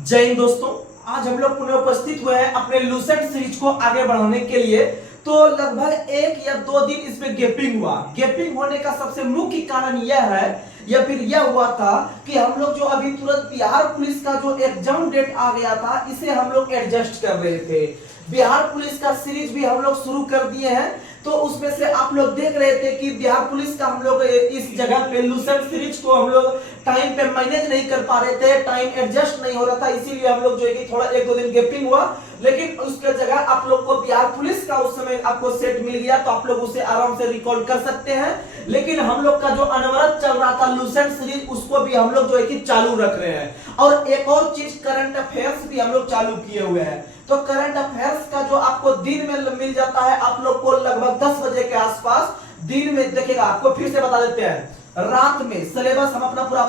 जय हिंद दोस्तों। आज हम लोग पुनः उपस्थित हुए हैं अपने लूसेंट सीरीज को आगे बढ़ाने के लिए। तो लगभग 1 या 2 दिन इसमें गैपिंग हुआ। गैपिंग होने का सबसे मुख्य कारण यह है या फिर यह हुआ था कि हम लोग जो अभी तुरंत बिहार पुलिस का जो एग्जाम डेट आ गया था, इसे हम लोग एडजस्ट कर रहे थे। बिहार पुलिस का सीरीज भी हम लोग शुरू कर दिए हैं। तो उसमें से आप लोग देख रहे थे कि बिहार पुलिस का हम लोग इस जगह पे लूसेंट सीरीज को हम लोग टाइम पे मैनेज नहीं कर पा रहे थे, टाइम एडजस्ट नहीं हो रहा था, इसीलिए हम लोग जो है कि थोड़ा 1-2 दिन गैपिंग हुआ। लेकिन उसके जगह आप लोग को बिहार पुलिस का उस समय आपको सेट मिल गया, तो आप लोग उसे आराम से रिकॉर्ड कर सकते हैं। लेकिन हम लोग का जो अनवरत चल रहा था लूसेंट सीरीज, उसको भी हम लोग जो है कि चालू रख रहे हैं। और एक और चीज, करंट अफेयर्स भी हम लोग चालू किए हुए हैं। तो करंट अफेयर्स का जो आपको दिन में मिल जाता है, आप लोग को लगभग 10 बजे के आसपास दिन में देखिएगा। आपको फिर से बता देते हैं, रात में सिलेबस हम अपना पूरा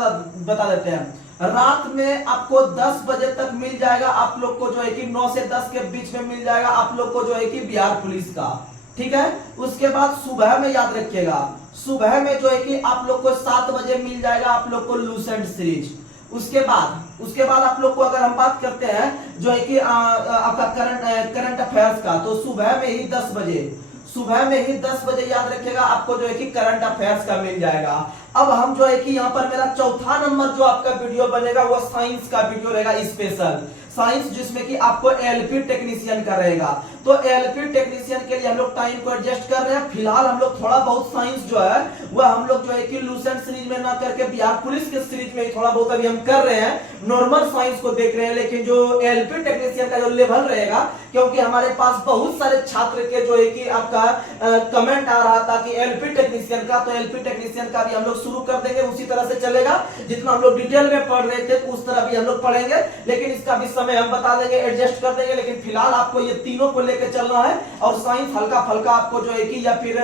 बता देते हैं। रात में आपको 10 बजे तक मिल जाएगा, आप लोग को जो है कि 9 से 10 के बीच में मिल जाएगा आप लोग को जो है कि बिहार पुलिस का, ठीक है। उसके बाद सुबह में याद रखिएगा, सुबह में जो है कि आप लोग को 7 बजे मिल जाएगा आप लोग को लूसेंट सीरीज। उसके बाद आप लोग को अगर हम बात करते हैं जो है कि आपका करंट अफेयर्स का, तो सुबह में ही 10 बजे याद रखिएगा आपको जो है कि करंट अफेयर्स का मिल जाएगा। अब हम जो है कि यहाँ पर मेरा चौथा नंबर जो आपका वीडियो बनेगा वो साइंस का वीडियो रहेगा, स्पेशल साइंस, जिसमें कि आपको एलपी टेक्नीशियन का रहेगा। तो एलपी टेक्नीशियन के लिए हम लोग टाइम को एडजस्ट कर रहे हैं। फिलहाल हम लोग थोड़ा बहुत साइंस जो है वह हम लोग जो है कि लूसेंट सीरीज में ना करके बिहार पुलिस के सीरीज में ही थोड़ा बहुत अभी हम कर रहे हैं, नॉर्मल साइंस को देख रहे हैं। लेकिन जो एलपी टेक्नीशियन का जो लेवल रहेगा, क्योंकि हमारे पास बहुत सारे छात्र के जो है कि आपका कमेंट आ रहा था कि एलपी टेक्नीशियन का, तो एलपी टेक्नीशियन का भी हम लोग शुरू कर देंगे। उसी तरह से चलेगा, जितना हम लोग डिटेल में पढ़ रहे थे उस तरह भी हम लोग पढ़ेंगे। लेकिन इसका भी समय हम बता देंगे, एडजस्ट कर देंगे। लेकिन फिलहाल आपको ये तीनों को लेकर चलना है। और साइंस हल्का फल्का आपको जो है कि या फिर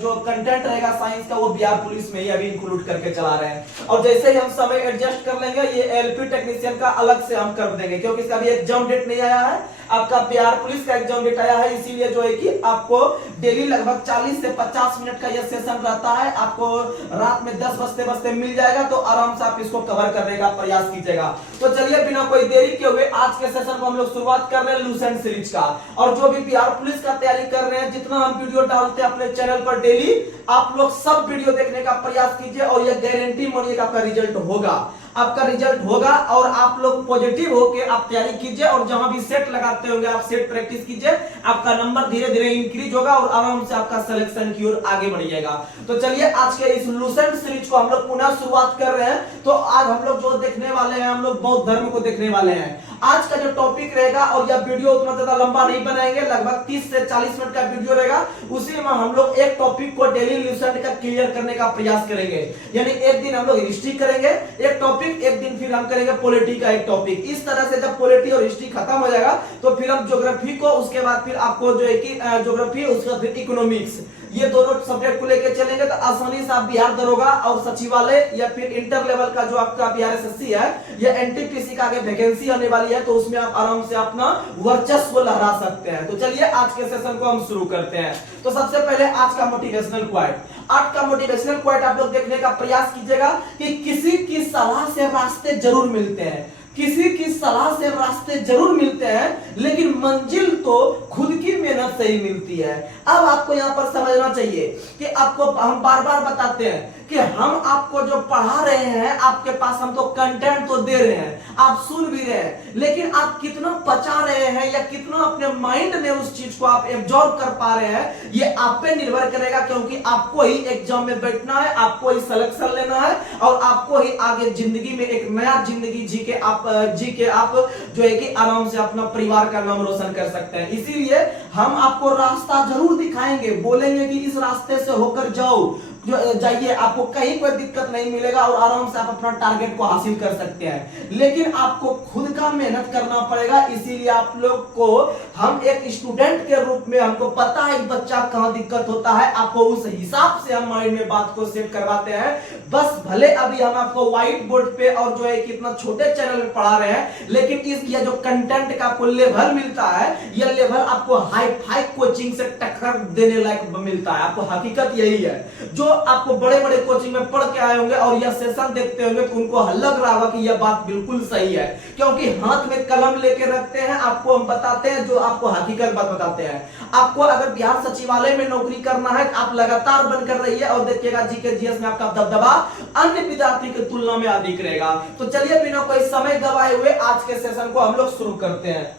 जो कंटेंट रहेगा साइंस का, वो बिहार पुलिस में ही अभी इंक्लूड करके चला रहे हैं। और जैसे ही हम समय एडजस्ट कर लेंगे, ये एलपी टेक्नीशियन का अलग से हम कर देंगे, क्योंकि इसका भी एग्जाम डेट नहीं आया है। आपका बिहार पुलिस का एग्जाम डेट आया है, इसीलिए जो है कि आपको डेली लगभग 40 से 50 मिनट का यह सेशन रहता है। आपको रात में 10 बजते मिल जाएगा, तो आराम से आप इसको कवर करने का प्रयास कीजिएगा। तो चलिए बिना कोई देरी के हुए आज के सेशन को हम लोग शुरुआत कर रहे हैं लूसेंट सीरीज का। और जो भी बिहार पुलिस का तैयारी कर रहे हैं, जितना हम वीडियो डालते हैं अपने चैनल पर डेली, आप लोग सब वीडियो देखने का प्रयास कीजिए। और यह गारंटी मानिए आपका रिजल्ट होगा, आपका रिजल्ट होगा। और आप लोग पॉजिटिव होकर आप तैयारी कीजिए, और जहां भी सेट लगाते होंगे आप सेट प्रैक्टिस कीजिए। आपका नंबर धीरे धीरे इंक्रीज होगा और आराम से आपका सिलेक्शन की ओर आगे बढ़ जाएगा। तो चलिए आज के इस लूसेंट सीरीज को हम लोग पुनः शुरुआत कर रहे हैं। तो आज हम लोग जो देखने वाले हैं, हम लोग बौद्ध धर्म को देखने वाले हैं। आज का जो टॉपिक रहेगा, और यह वीडियो उतना ज्यादा लंबा नहीं बनाएंगे, लगभग 30 से 40 मिनट का वीडियो रहेगा। उसी में हम लोग एक टॉपिक को डेली लूसेंट का क्लियर करने का प्रयास करेंगे। यानी एक दिन हम लोग हिस्ट्री करेंगे एक टॉपिक, एक दिन फिर हम करेंगे पॉलिटी का एक टॉपिक। इस तरह से जब पॉलिटी और हिस्ट्री खत्म हो जाएगा, तो फिर हम ज्योग्राफी को, उसके बाद फिर आपको जो है कि ज्योग्राफी, उसके बाद फिर इकोनॉमिक्स, ये दोनों सब्जेक्ट को लेकर चलेंगे। तो आसानी से आप बिहार दरोगा और सचिवालय या फिर इंटर लेवल का जो आपका बिहार एसएससी है, या एनटीपीसी का आगे वैकेंसी आने वाली है, तो उसमें आप आराम से अपना वर्चस्व लहरा सकते हैं। तो चलिए आज के सेशन को हम शुरू करते हैं। तो सबसे पहले आज का मोटिवेशनल क्वाइट, आज का मोटिवेशनल क्वाइट आप लोग देखने का प्रयास कीजिएगा कि किसी की सलाह से रास्ते जरूर मिलते हैं, किसी की सलाह से रास्ते जरूर मिलते हैं, लेकिन मंजिल तो खुद की मेहनत से ही मिलती है। अब आपको यहां पर समझना चाहिए कि आपको हम बार बार बताते हैं कि हम आपको जो पढ़ा रहे हैं, आपके पास हम तो कंटेंट तो दे रहे हैं, आप सुन भी रहे हैं, लेकिन आप कितना पचा रहे हैं या कितना अपने माइंड में उस चीज को आप एब्जॉर्ब कर पा रहे हैं, ये आप पे निर्भर करेगा। क्योंकि आपको ही एग्जाम में बैठना है, आपको ही सिलेक्शन लेना है, और आपको ही आगे जिंदगी में एक नया जिंदगी जी के आप जो है कि आराम से अपना परिवार का नाम रोशन कर सकते हैं। इसीलिए हम आपको रास्ता जरूर दिखाएंगे, बोलेंगे कि इस रास्ते से होकर जाओ, जाइए, आपको कहीं कोई दिक्कत नहीं मिलेगा और आराम से आप अपना टारगेट को हासिल कर सकते हैं। लेकिन आपको खुद का मेहनत करना पड़ेगा। इसीलिए आप लोग को हम एक स्टूडेंट के रूप में, हमको पता है बच्चा कहां दिक्कत होता है, आपको उस हिसाब से हम माइंड में बात को सेट करवाते हैं। बस भले अभी हम आपको व्हाइट बोर्ड पे और जो है कितना छोटे चैनल में पढ़ा रहे हैं, लेकिन इस ये जो कंटेंट का आपको लेवल मिलता है, यह लेवल आपको हाई फाई कोचिंग से टक्कर देने लायक मिलता है। आपको हकीकत यही है, जो आपको बड़े बड़े कोचिंग में पढ़ के आए होंगे और यह सेशन देखते होंगे तो उनको लग रहा होगा कि यह बात बिल्कुल सही है, क्योंकि हाथ में कलम लेके रखते हैं, आपको हम बताते हैं जो आपको हकीकत बात बताते हैं। आपको अगर बिहार सचिवालय में नौकरी करना है, आप लगातार बनकर रहिए और देखिएगा जीके जीएस में आपका दबदबा अन्य विद्यार्थी की तुलना में अधिक रहेगा। तो चलिए बिना कोई समय गवाए हुए आज के सेशन को हम लोग शुरू करते हैं।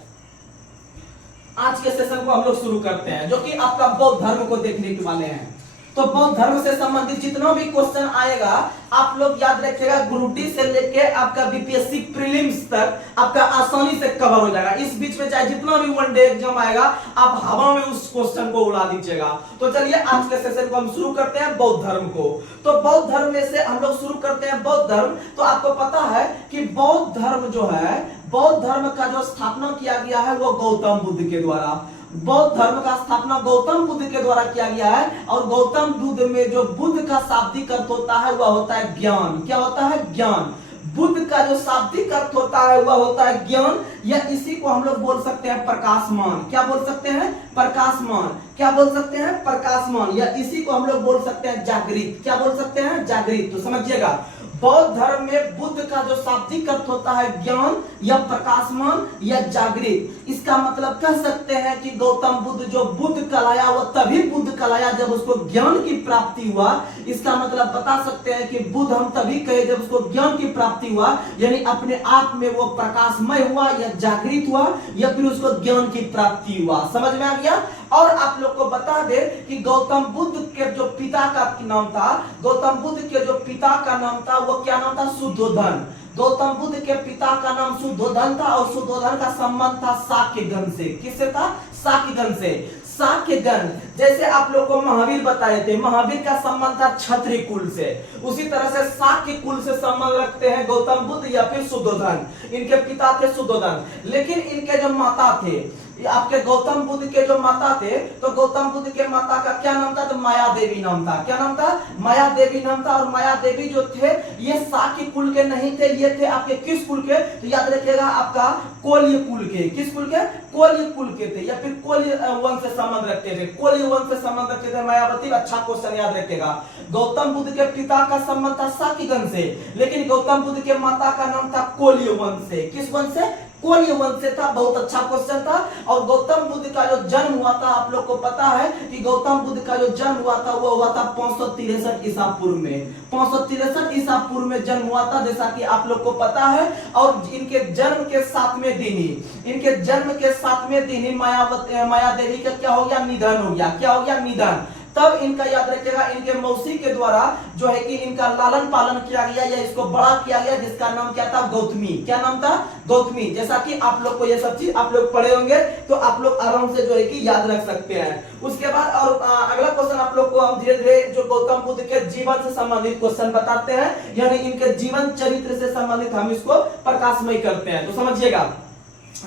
आज के सेशन को हम लोग शुरू करते हैं जो कि आपका बौद्ध धर्म को देखने के वाले हैं। तो बौद्ध धर्म से संबंधित जितना भी क्वेश्चन आएगा आप लोग याद रखिएगा, ग्रुप डी से लेके आपका बीपीएससी प्रीलिम्स तक आपका आसानी से कवर हो जाएगा। इस बीच में चाहे जितना भी वनडे एग्जाम आएगा आप हवा में उस क्वेश्चन को उड़ा दीजिएगा। तो चलिए आज के सेशन को हम शुरू करते हैं बौद्ध धर्म को। तो बौद्ध धर्म में से हम लोग शुरू करते हैं बौद्ध धर्म। तो आपको पता है कि बौद्ध धर्म जो है, बौद्ध धर्म का जो स्थापना किया गया है वो गौतम बुद्ध के द्वारा। बौद्ध धर्म का स्थापना गौतम बुद्ध के द्वारा किया गया है। और गौतम बुद्ध में जो बुद्ध का शाब्दिक अर्थ होता है वह होता है ज्ञान। क्या होता है? ज्ञान। बुद्ध का जो शाब्दिक अर्थ होता है वह होता है ज्ञान, या इसी को हम लोग बोल सकते हैं प्रकाशमान। क्या बोल सकते हैं? प्रकाशमान। क्या बोल सकते हैं? प्रकाशमान। या इसी को हम लोग बोल सकते हैं जागृत। क्या बोल सकते हैं? जागृत। तो समझिएगा, बौद्ध धर्म में बुद्ध का जो शाब्दिक अर्थ होता है ज्ञान या प्रकाशमान या जागृत। इसका मतलब कह सकते हैं कि गौतम बुद्ध जो बुद्ध कहलाया वह तभी बुद्ध कहलाया जब उसको ज्ञान की प्राप्ति हुआ। इसका मतलब बता सकते हैं कि बुद्ध हम तभी कहे जब उसको ज्ञान की प्राप्ति हुआ, यानी अपने आप में वो प्रकाशमय हुआ या जागृत हुआ या फिर उसको ज्ञान की प्राप्ति हुआ। समझ में आ गया? और आप लोग को बता दे कि गौतम बुद्ध के जो पिता का नाम था, गौतम बुद्ध के जो पिता का नाम था वो क्या नाम था? शुद्धोधन। गौतम बुद्ध के पिता का नाम शुद्धोधन था और शुद्धोधन का संबंध था साक्यगण से। किससे था? साक्यगण से। साक्यगण, जैसे आप लोग को महावीर बताए थे, महावीर का संबंध था क्षत्रिय कुल से, उसी तरह से शाक्य कुल से संबंध रखते हैं गौतम बुद्ध या फिर शुद्धोधन। इनके पिता थे शुद्धोधन, लेकिन इनके जो माता थे, आपके गौतम बुद्ध के जो माता थे, तो गौतम बुद्ध के माता का क्या नाम था? तो माया देवी नाम था। क्या नाम था? माया देवी नाम था। और माया देवी जो थे ये शाक्य कुल के नहीं थे, ये थे आपके किस कुल के? तो याद रखिएगा आपका कोल्य कुल के। किस कुल के? कोल्य कुल के थे, या फिर कोल्य वंश से संबंध रखते थे। कोल्य वंश से संबंध रखते थे मायावती। अच्छा क्वेश्चन याद रखिएगा। गौतम बुद्ध के पिता का संबंध था साक्यगण से, लेकिन गौतम बुद्ध के माता का नाम था कोल्य वंश से। किस वंश से? कोल्य वंश से था। बहुत अच्छा क्वेश्चन था। और गौतम बुद्ध का जो जन्म हुआ था, आप लोग को पता है कि गौतम बुद्ध का जो जन्म हुआ था वो हुआ था 563 ईसा पूर्व में। 563 ईसा पूर्व में जन्म हुआ था, जैसा कि आप लोग को पता है। और इनके जन्म के 7वें दिन ही, इनके जन्म के 7वें दिन ही माया देवी का क्या हो गया? निधन हो गया। क्या हो गया? निधन। तब इनका याद रखिएगा, इनके मौसी के द्वारा जो है कि इनका लालन पालन किया गया या इसको बड़ा किया गया, जिसका नाम क्या था? गौतमी। क्या नाम था? गौतमी। जैसा कि आप लोग को ये सब चीज आप लोग पढ़े होंगे तो आप लोग आराम से जो है कि याद रख सकते हैं। उसके बाद और अगला क्वेश्चन आप लोग को हम धीरे धीरे जो गौतम बुद्ध के जीवन से संबंधित क्वेश्चन बताते हैं, यानी इनके जीवन चरित्र से संबंधित हम इसको प्रकाशमय करते हैं। तो समझिएगा,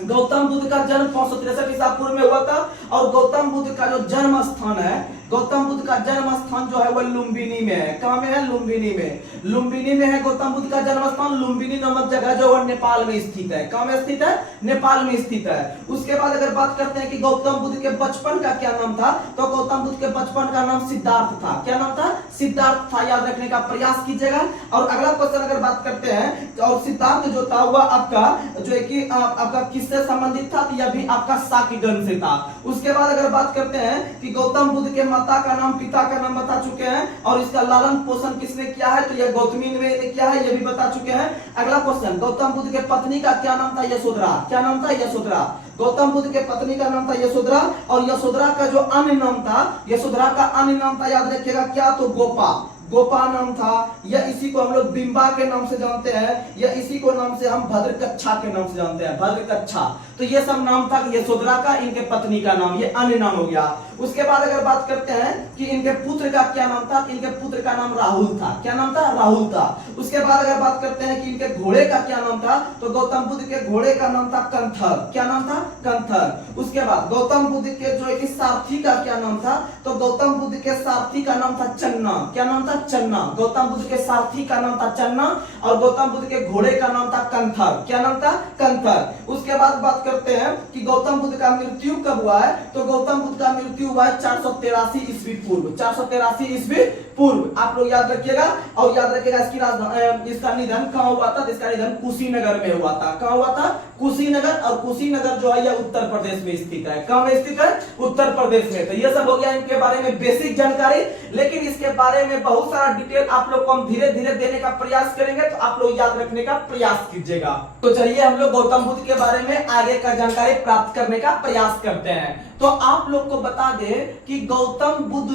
गौतम बुद्ध का जन्म 563 ईसा पूर्व में हुआ था। और गौतम बुद्ध का जो जन्म स्थान है, गौतम बुद्ध का जन्म स्थान जो है वो लुम्बिनी में है। कहां में है? लुम्बिनी में। लुम्बिनी में है गौतम बुद्ध का जन्म स्थान। लुम्बिनी नामक जगह जो है नेपाल में स्थित है। कहां में स्थित है? नेपाल में स्थित है। उसके बाद अगर बात करते हैं कि गौतम बुद्ध के बचपन का क्या नाम था, तो गौतम बुद्ध के बचपन का नाम सिद्धार्थ था। क्या नाम था? सिद्धार्थ था। याद रखने का प्रयास कीजिएगा। और अगला क्वेश्चन अगर बात करते हैं, और सिद्धार्थ जो था वह आपका जो है कि आपका किससे संबंधित था? तो यह भी आपका साक्यगण से था। उसके बाद अगर बात करते हैं कि गौतम बुद्ध के माता का नाम, पिता का नाम बता चुके हैं, और इसका लालन पोषण किसने किया है? तो यह गौतमी ने किया है, यह भी बता चुके हैं। अगला क्वेश्चन, गौतम बुद्ध के पत्नी का क्या नाम था? यशोधरा। क्या नाम था? यशोधरा। गौतम बुद्ध के पत्नी का नाम था यशोधरा। और यशोधरा का जो अन्य नाम था, यशोधरा का अन्य नाम था, याद रखिएगा क्या? तो गोपा। गोपा नाम था। या इसी को हम लोग बिंबा के नाम से जानते हैं, या इसी को नाम से हम भद्रकच्छा के नाम से जानते हैं। भद्रकच्छा। तो ये सब नाम था यशोधरा का, इनके पत्नी का नाम, ये अन्य नाम हो गया। उसके बाद अगर बात करते हैं कि इनके पुत्र का क्या नाम था, इनके पुत्र का नाम राहुल था। क्या नाम था? राहुल था। उसके बाद अगर बात करते हैं कि इनके घोड़े का क्या नाम था, तो गौतम बुद्ध के घोड़े का नाम था कंथर। क्या नाम था? कंथर। उसके बाद गौतम बुद्ध के जो है कि सारथी का क्या नाम था, तो गौतम बुद्ध के सारथी का नाम था चन्ना। क्या नाम था? चन्ना। गौतम बुद्ध के सारथी का नाम था चन्ना और गौतम बुद्ध के घोड़े का नाम था कंथर। क्या नाम था? कंथर। उसके बाद बात करते हैं कि गौतम बुद्ध का मृत्यु कब हुआ है, तो गौतम बुद्ध का मृत्यु हुआ है 483 ईस्वी पूर्व। 483 ईस्वी पूर्व, आप लोग याद रखिएगा। और याद रखिएगा इसकी राजधानी, इसका निधन कहां हुआ था, इसका निधन कुशीनगर में हुआ था। कहां हुआ था? कुशीनगर। और कुशीनगर जो है यह उत्तर प्रदेश में स्थित है। कहां में स्थित है? उत्तर प्रदेश में। तो ये सब हो गया इनके बारे में बेसिक जानकारी, लेकिन इसके बारे में बहुत सारा डिटेल आप लोग को हम धीरे धीरे देने का प्रयास करेंगे, तो आप लोग याद रखने का प्रयास कीजिएगा। तो चलिए हम लोग गौतम बुद्ध के बारे में आगे का जानकारी प्राप्त करने का प्रयास करते हैं। तो आप लोग को बता दे कि गौतम बुद्ध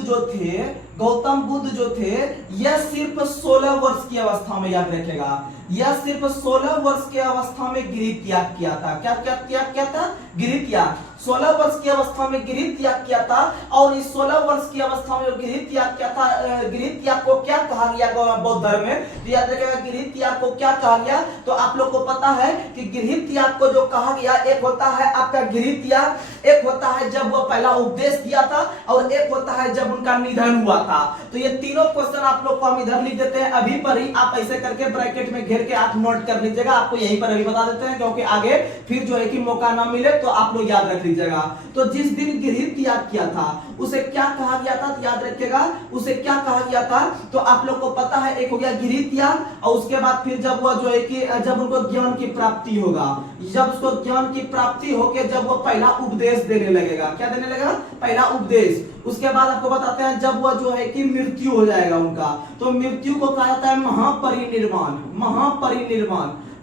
जो थे यह सिर्फ 16 वर्ष की अवस्था में, याद रखेगा, यह सिर्फ 16 वर्ष की अवस्था में गृह त्याग किया था। क्या क्या था? गृह त्याग। 16 वर्ष की अवस्था में गृह त्याग किया था। और इस 16 वर्ष की अवस्था में गृह त्याग किया था, गृह त्याग को क्या कहा गया बौद्ध धर्म में, तो याद रखिएगा गृह त्याग को क्या कहा गया, तो आप लोग को पता है कि गृह त्याग को जो कहा गया, एक होता है आपका गृह त्याग, एक होता है जब वो पहला उपदेश दिया था, और एक होता है जब उनका निधन हुआ था। तो ये तीनों क्वेश्चन आप लोग को हम इधर लिख देते हैं अभी पर ही, आप ऐसे करके ब्रैकेट में घेर के आप नोट कर लीजिएगा। आपको यहीं पर अभी बता देते हैं, क्योंकि आगे फिर जो है कि मौका ना मिले तो आप लोग याद रख लीजिएगा। तो जिस दिन गृह त्याग किया था उसे क्या कहा गया था, तो याद रखिएगा उसे क्या कहा गया था, तो आप लोग को पता है, एक हो गया गृह त्याग, और उसके बाद फिर जब वो जो है कि जब उनको ज्ञान की प्राप्ति होगा, जब उसको ज्ञान की प्राप्ति होके जब वो पहला उपदेश देने लगेगा। क्या देने लगेगा? पहला उपदेश। उसके बाद आपको बताते हैं जब वो जो है कि मृत्यु हो जाएगा उनका, तो मृत्यु को कहा जाता है महापरिनिर्वाण।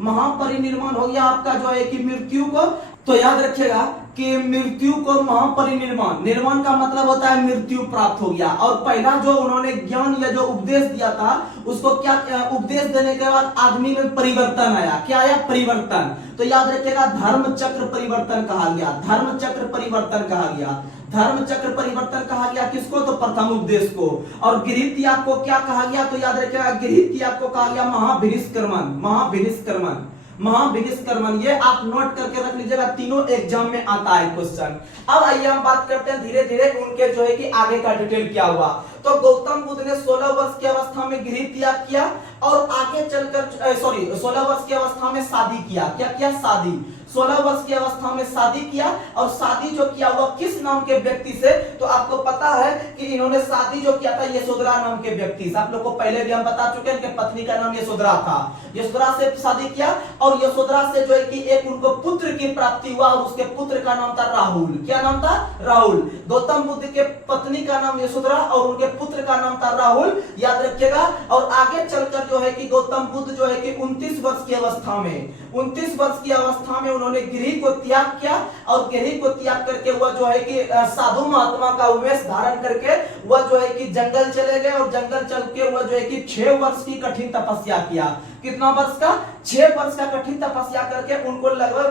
महापरिनिर्वाण हो गया आपका जो है कि मृत्यु को। तो याद रखिएगा कि मृत्यु को महापरिनिर्वाण, निर्वाण का मतलब होता है मृत्यु प्राप्त हो गया। और पहला जो उन्होंने ज्ञान या जो उपदेश दिया था, उसको क्या उपदेश देने के बाद आदमी में परिवर्तन आया। क्या आया? परिवर्तन। तो याद रखिएगा धर्म चक्र परिवर्तन कहा गया। धर्म चक्र परिवर्तन कहा गया। धर्म चक्र परिवर्तन कहा गया किसको? तो प्रथम उपदेश को। और गृह त्याग को क्या कहा गया? तो याद रखिएगा गृह त्याग को कहा गया महाभिनिष्क्रमण। ये आप नोट करके रख लीजिएगा, तीनों एग्जाम में आता है क्वेश्चन। अब आइए हम बात करते हैं धीरे धीरे उनके जो है कि आगे का डिटेल क्या हुआ। तो गौतम बुद्ध ने 16 वर्ष की अवस्था में गृह त्याग किया और आगे चलकर 16 वर्ष की अवस्था में शादी किया। क्या किया? शादी। 16 वर्ष की अवस्था में शादी किया, और शादी जो किया हुआ किस नाम के व्यक्ति से, तो आपको पता है कि इन्होंने शादी जो किया था यशोधरा नाम के व्यक्ति से। आप लोग को पहले भी हम बता चुके हैं कि पत्नी का नाम यशोधरा था। यशोधरा से शादी किया, और यशोधरा से जो है कि एक उनको पुत्र की प्राप्ति हुआ, और उसके पुत्र का नाम था राहुल। क्या नाम था? राहुल। गौतम बुद्ध के पत्नी का नाम यशोधरा और उनके पुत्र का नाम था राहुल, याद रखिएगा। और आगे चलकर जो है कि गौतम बुद्ध जो है कि 29 वर्ष की अवस्था में उन्होंने गृह को त्याग किया, और गृह को त्याग करके वह जो है कि साधु महात्मा का वेश धारण करके वह जो है कि जंगल चले गए, और जंगल चल के वह जो है कि 6 वर्ष की कठिन तपस्या किया। कितना वर्ष का? 6 वर्ष का कठिन तपस्या करके उनको लगभग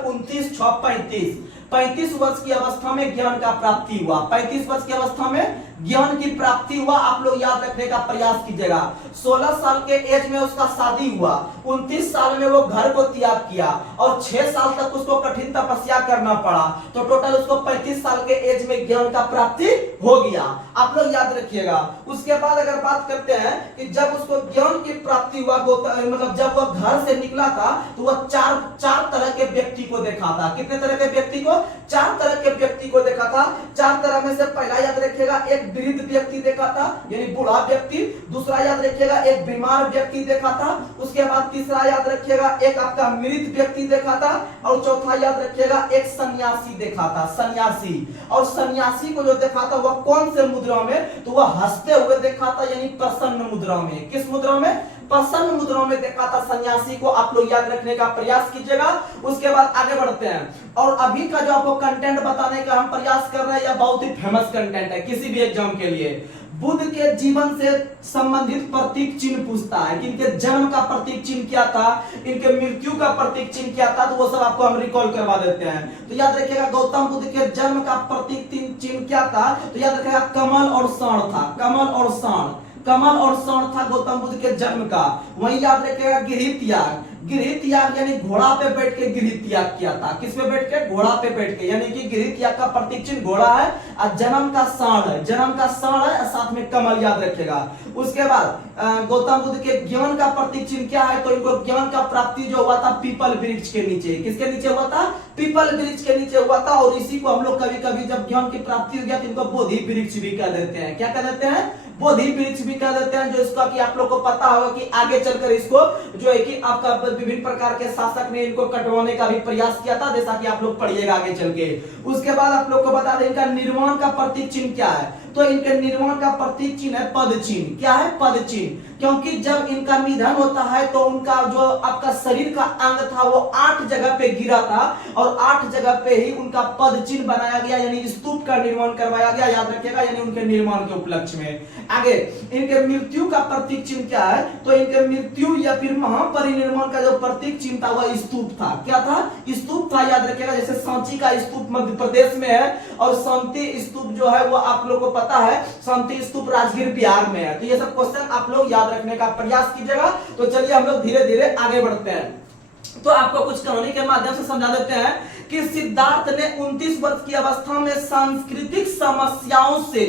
35 वर्ष की अवस्था में ज्ञान का प्राप्ति हुआ। 35 वर्ष की अवस्था में ज्ञान की प्राप्ति हुआ। आप लोग याद रखने का प्रयास कीजिएगा। 16 साल के एज में उसका शादी हुआ, 29 साल में वो घर को त्याग किया, और 6 साल तक उसको कठिन तपस्या करना पड़ा। तो टोटल उसको 35 साल के एज में ज्ञान का प्राप्ति हो गया। आप लोग याद रखिएगा। उसके बाद अगर बात करते हैं कि जब उसको ज्ञान की प्राप्ति हुआ, मतलब जब वह घर से निकला था, तो वह चार तरह के व्यक्ति को देखा था। कितने तरह के व्यक्ति को? 4 तरह के व्यक्ति को देखा था। 4 तरह में से पहला याद रखिएगा एक वृद्ध व्यक्ति देखा था, यानी बूढ़ा व्यक्ति। दूसरा याद रखिएगा एक बीमार व्यक्ति देखा था। उसके बाद तीसरा याद रखिएगा एक आपका मृत व्यक्ति देखा था। और चौथा याद रखिएगा एक सन्यासी देखा था, सन्यासी। और सन्यासी को जो देखा था वह कौन से मुद्रा में? तो वह हंसते हुए देखा था, यानी प्रसन्न मुद्रा में। किस मुद्रा में? प्रसन्न मुद्रा में देखा था सन्यासी को। आप लोग याद रखने का प्रयास कीजिएगा। उसके बाद आगे बढ़ते हैं, और अभी का जो आपको कंटेंट बताने का हम प्रयास कर रहे हैं, यह बहुत ही फेमस कंटेंट है किसी भी एग्जाम के लिए। बुद्ध के जीवन से संबंधित प्रतीक चिन्ह पूछता है कि इनके जन्म का प्रतीक चिन्ह क्या था, इनके मृत्यु का प्रतीक चिन्ह क्या था, तो वो सब आपको हम रिकॉल करवा देते हैं। तो याद रखिएगा गौतम बुद्ध के जन्म का प्रतीक चिन्ह क्या था, तो याद रखिएगा कमल और साण था। कमल और साण, कमल और स्वर्ण था गौतम बुद्ध के जन्म का। वहीं याद रखिएगा गृह त्याग, गृह त्याग यानी घोड़ा पे बैठ के गृह त्याग किया था। किस पे बैठ के? घोड़ा पे बैठ के, यानी कि गृह त्याग का प्रतीक चिन्ह घोड़ा है और जन्म का साण है, जन्म का साण है और साथ में कमल याद रखिएगा। उसके बाद गौतम बुद्ध के ज्ञान का प्रतीक चिन्ह क्या है? तो इनको ज्ञान का प्राप्ति जो हुआ था पीपल वृक्ष के नीचे। किसके नीचे हुआ था? पीपल वृक्ष के नीचे हुआ था। और इसी को हम लोग कभी कभी जब ज्ञान की प्राप्ति हो गया तो इनको बोधि वृक्ष भी कह देते हैं। क्या कह देते हैं? बोधि वृक्ष भी कह देते हैं। जो इसका कि आप लोग को पता होगा कि आगे चलकर इसको जो है कि आपका विभिन्न प्रकार के शासक ने इनको कटवाने का भी प्रयास किया था, जैसा कि आप लोग पढ़िएगा आगे चल के। उसके बाद आप लोग को बता दें इनका निर्माण का प्रतीक चिन्ह क्या है? तो इनके निर्माण का प्रतीक चिन्ह है पद चिन्ह। क्या है? पद चिन्ह। क्योंकि जब इनका निधन होता है तो उनका जो आपका शरीर का अंग था वो 8 जगह पे गिरा था और 8 जगह पे ही उनका पद चिन्ह बनाया गया, यानी स्तूप का निर्माण करवाया गया। याद रखिएगा, यानी उनके निर्माण के उपलक्ष्य में। आगे इनके मृत्यु का प्रतीक चिन्ह क्या है? तो इनके मृत्यु या फिर महापरिनिर्वाण का जो प्रतीक चिन्ह था वह स्तूप था। क्या था? स्तूप था। याद रखिएगा, जैसे सांची का स्तूप मध्य प्रदेश में है और शांति स्तूप जो है वो आप लोग को पता है शांति स्तूप राजगीर बिहार में है। तो ये सब क्वेश्चन आप लोग याद रखने का प्रयास कीजिएगा। तो चलिए हम लोग धीरे धीरे आगे बढ़ते हैं। तो आपको कुछ कहानी के माध्यम से समझा देते हैं कि सिद्धार्थ ने 29 वर्ष की अवस्था में सांस्कृतिक समस्याओं से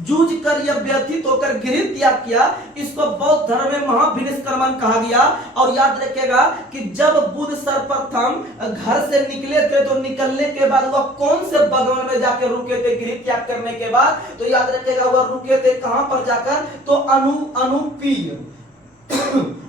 जूझ कर यह व्यथित होकर गृह त्याग किया। इसको बौद्ध धर्म में महाभिनिष्क्रमण कहा गया। और याद रखिएगा कि जब बुद्ध सर्वप्रथम घर से निकले थे तो निकलने के बाद वह कौन से बगान में जाकर रुके थे गृह त्याग करने के बाद? तो याद रखिएगा वह रुके थे कहां पर जाकर? तो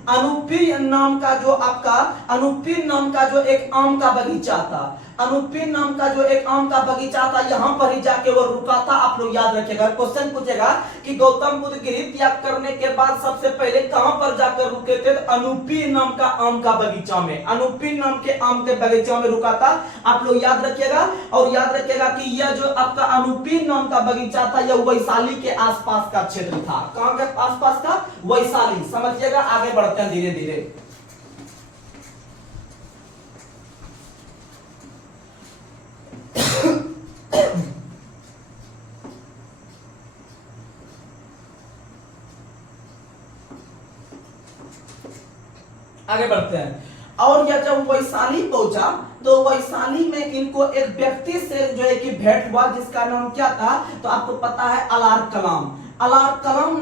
अनुपी नाम का जो आपका अनुपी नाम का जो एक आम का बगीचा था, अनुपी नाम का जो एक आम का बगीचा था, यहां पर ही जाके वो रुका था। आप लोग याद रखिएगा। क्वेश्चन पूछेगा कि गौतम बुद्ध गृह त्याग करने के बाद सबसे पहले कहां पर जाकर रुके थे? तो अनुपी नाम का आम का बगीचा में, अनुपी नाम के आम के बगीचा में रुका था। आप लोग याद रखिएगा। और याद रखिएगा कि यह जो आपका अनुपी नाम का बगीचा था यह वैशाली के आसपास का क्षेत्र था। कहां के आसपास का? वैशाली। समझिएगा, आगे बढ़ते हैं धीरे धीरे। आगे बढ़ते हैं। और यह जब वैशाली पहुंचा तो वैशाली में इनको एक व्यक्ति से जो है कि भेंट हुआ जिसका नाम क्या था? तो आपको पता है अलार कलाम। अलार कलाम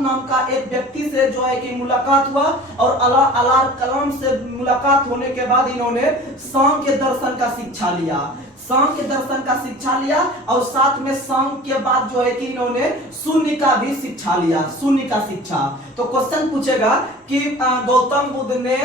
नाम का एक व्यक्ति से जो है कि मुलाकात हुआ। और अलार कलाम से मुलाकात होने के बाद इन्होंने सांख्य दर्शन का शिक्षा लिया, सांख्य दर्शन का शिक्षा लिया। और साथ में सांख्य के बाद जो है कि इन्होंने शून्य का भी शिक्षा लिया, शून्य का शिक्षा। तो क्वेश्चन पूछेगा कि गौतम बुद्ध ने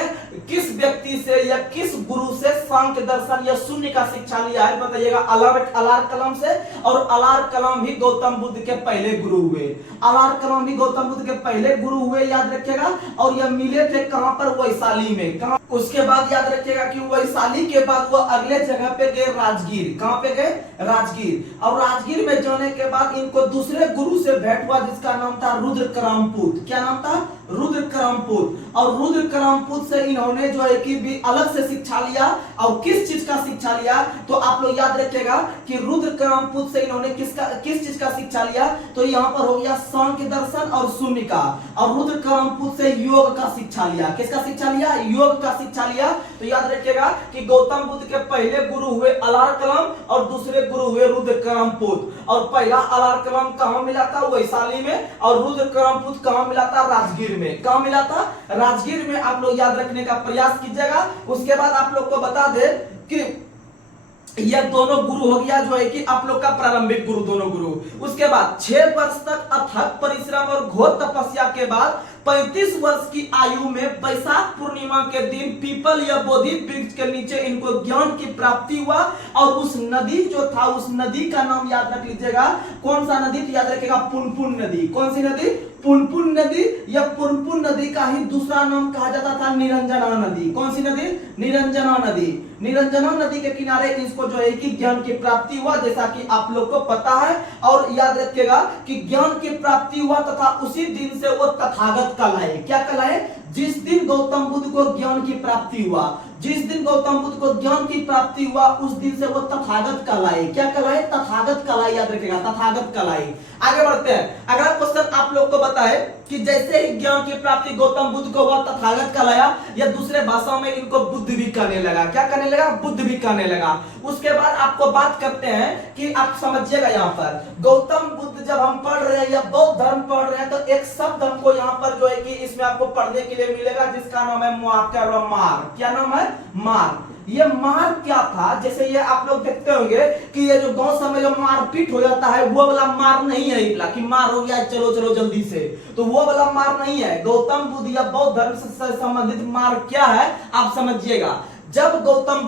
किस व्यक्ति से या किस गुरु से सांख्य दर्शन या शून्य का शिक्षा लिया है? बताइएगा। अलार कलाम से। और अलार कलाम ही गौतम बुद्ध के पहले गुरु हुए। अलार कलाम ही गौतम बुद्ध के पहले गुरु हुए, याद रखिएगा। और यह मिले थे कहां पर? वैशाली में। कहां? उसके बाद याद रखिएगा कि वैशाली के बाद वो अगले जगह पे गए राजगीर। कहां पे गए? राजगीर। और राजगीर में जाने के बाद इनको दूसरे गुरु से भेंट हुआ जिसका नाम था रुद्रकरामपुत। क्या नाम था? रुद्रकरामपुत। और रुद्रकरामपुत से इन्होंने जो है कि भी अलग से शिक्षा लिया। और किस चीज का शिक्षा लिया? तो आप लोग याद रखिएगा कि रुद्रकरामपुत से इन्होंने किस चीज का शिक्षा लिया? तो यहाँ पर हो गया सांख्य दर्शन और शून्य का। और रुद्रकरामपुत से योग का शिक्षा लिया। किसका शिक्षा लिया? योग का शिक्षा लिया। तो याद रखिएगा कि गौतम बुद्ध के पहले गुरु हुए अलार कलाम और दूसरे गुरु हुए रुद्रकरामपुत। और पहला अलार कलाम कहां मिला था? वैशाली में। और रुद्रकरामपुत कहां मिला था? राजगीर में। कहां मिला था? राजगीर में। आप लोग याद रखने का प्रयास कीजिएगा। उसके बाद आप लोग को बता दे कि यह दोनों गुरु हो गया जो है कि आप लोग का प्रारंभिक गुरु, दोनों गुरु। उसके बाद 6 वर्ष तक अथक परिश्रम और घोर तपस्या के बाद 35 वर्ष की आयु में वैशाख पूर्णिमा के दिन पीपल या बोधि वृक्ष के नीचे इनको ज्ञान की प्राप्ति हुआ। और उस नदी जो था, उस नदी का नाम याद रख लीजिएगा। कौन सा नदी? तो याद रखिएगा पुनपुन नदी। कौन सी नदी? पुनपुन नदी। या पुनपुन नदी का ही दूसरा नाम कहा जाता था निरंजना नदी। कौन सी नदी? निरंजना नदी। निरंजना नदी के किनारे इसको जो है कि ज्ञान की प्राप्ति हुआ, जैसा कि आप लोग को पता है। और याद रखिएगा कि ज्ञान की प्राप्ति हुआ तथा उसी दिन से वो तथागत कहलाए। क्या कहलाए? जिस दिन गौतम बुद्ध को ज्ञान की प्राप्ति हुआ जिस दिन गौतम बुद्ध को ज्ञान की प्राप्ति हुआ उस दिन से वो तथागत कहलाए। क्या कहलाए? तथागत कहलाए, याद रखिएगा, तथागत कहलाए। आगे बढ़ते हैं। अगला क्वेश्चन आप लोग को बताए कि जैसे ही ज्ञान की प्राप्ति गौतम बुद्ध को हुआ तथागत कहलाया, या दूसरे भाषाओं में इनको बुद्ध भी कहने लगा। क्या कहने लगा? बुद्ध भी कहने लगा। उसके बाद आपको बात करते हैं कि आप समझिएगा, यहाँ पर गौतम बुद्ध जब हम पढ़ रहे हैं या बौद्ध धर्म पढ़ रहे हैं तो एक शब्द हमको यहाँ पर जो है कि इसमें आपको पढ़ने के लिए मिलेगा जिसका नाम है मार। क्या नाम है? मार। ये मार क्या था? जैसे ये आप लोग देखते होंगे कि ये जो गांव समय जो मारपीट हो जाता है वो वाला मार नहीं है, कि मार हो गया चलो चलो जल्दी से, तो वो वाला मार नहीं है। गौतम बुद्ध या बौद्ध धर्म से संबंधित मार क्या है आप समझिएगा। जब गौतम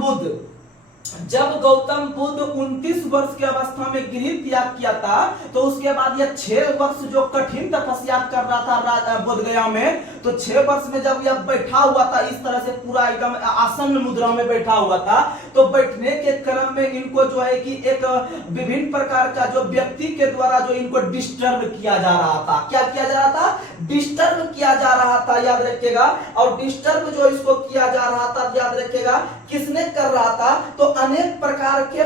बुद्ध 29 वर्ष की अवस्था में गृह त्याग किया था तो उसके बाद यह 6 वर्ष जो कठिन तपस्या कर रहा था बोध गया में, तो 6 वर्ष में जब यह बैठा हुआ था इस तरह से पूरा एकदम आसन मुद्रा में बैठा हुआ था, तो बैठने के क्रम में इनको जो है कि एक विभिन्न प्रकार का जो व्यक्ति के द्वारा जो इनको डिस्टर्ब किया जा रहा था। क्या किया जा रहा था? डिस्टर्ब किया जा रहा था, याद रखिएगा। और डिस्टर्ब जो इसको किया जा रहा था, याद रखिएगा, किसने कर रहा था? तो अनेक प्रकार के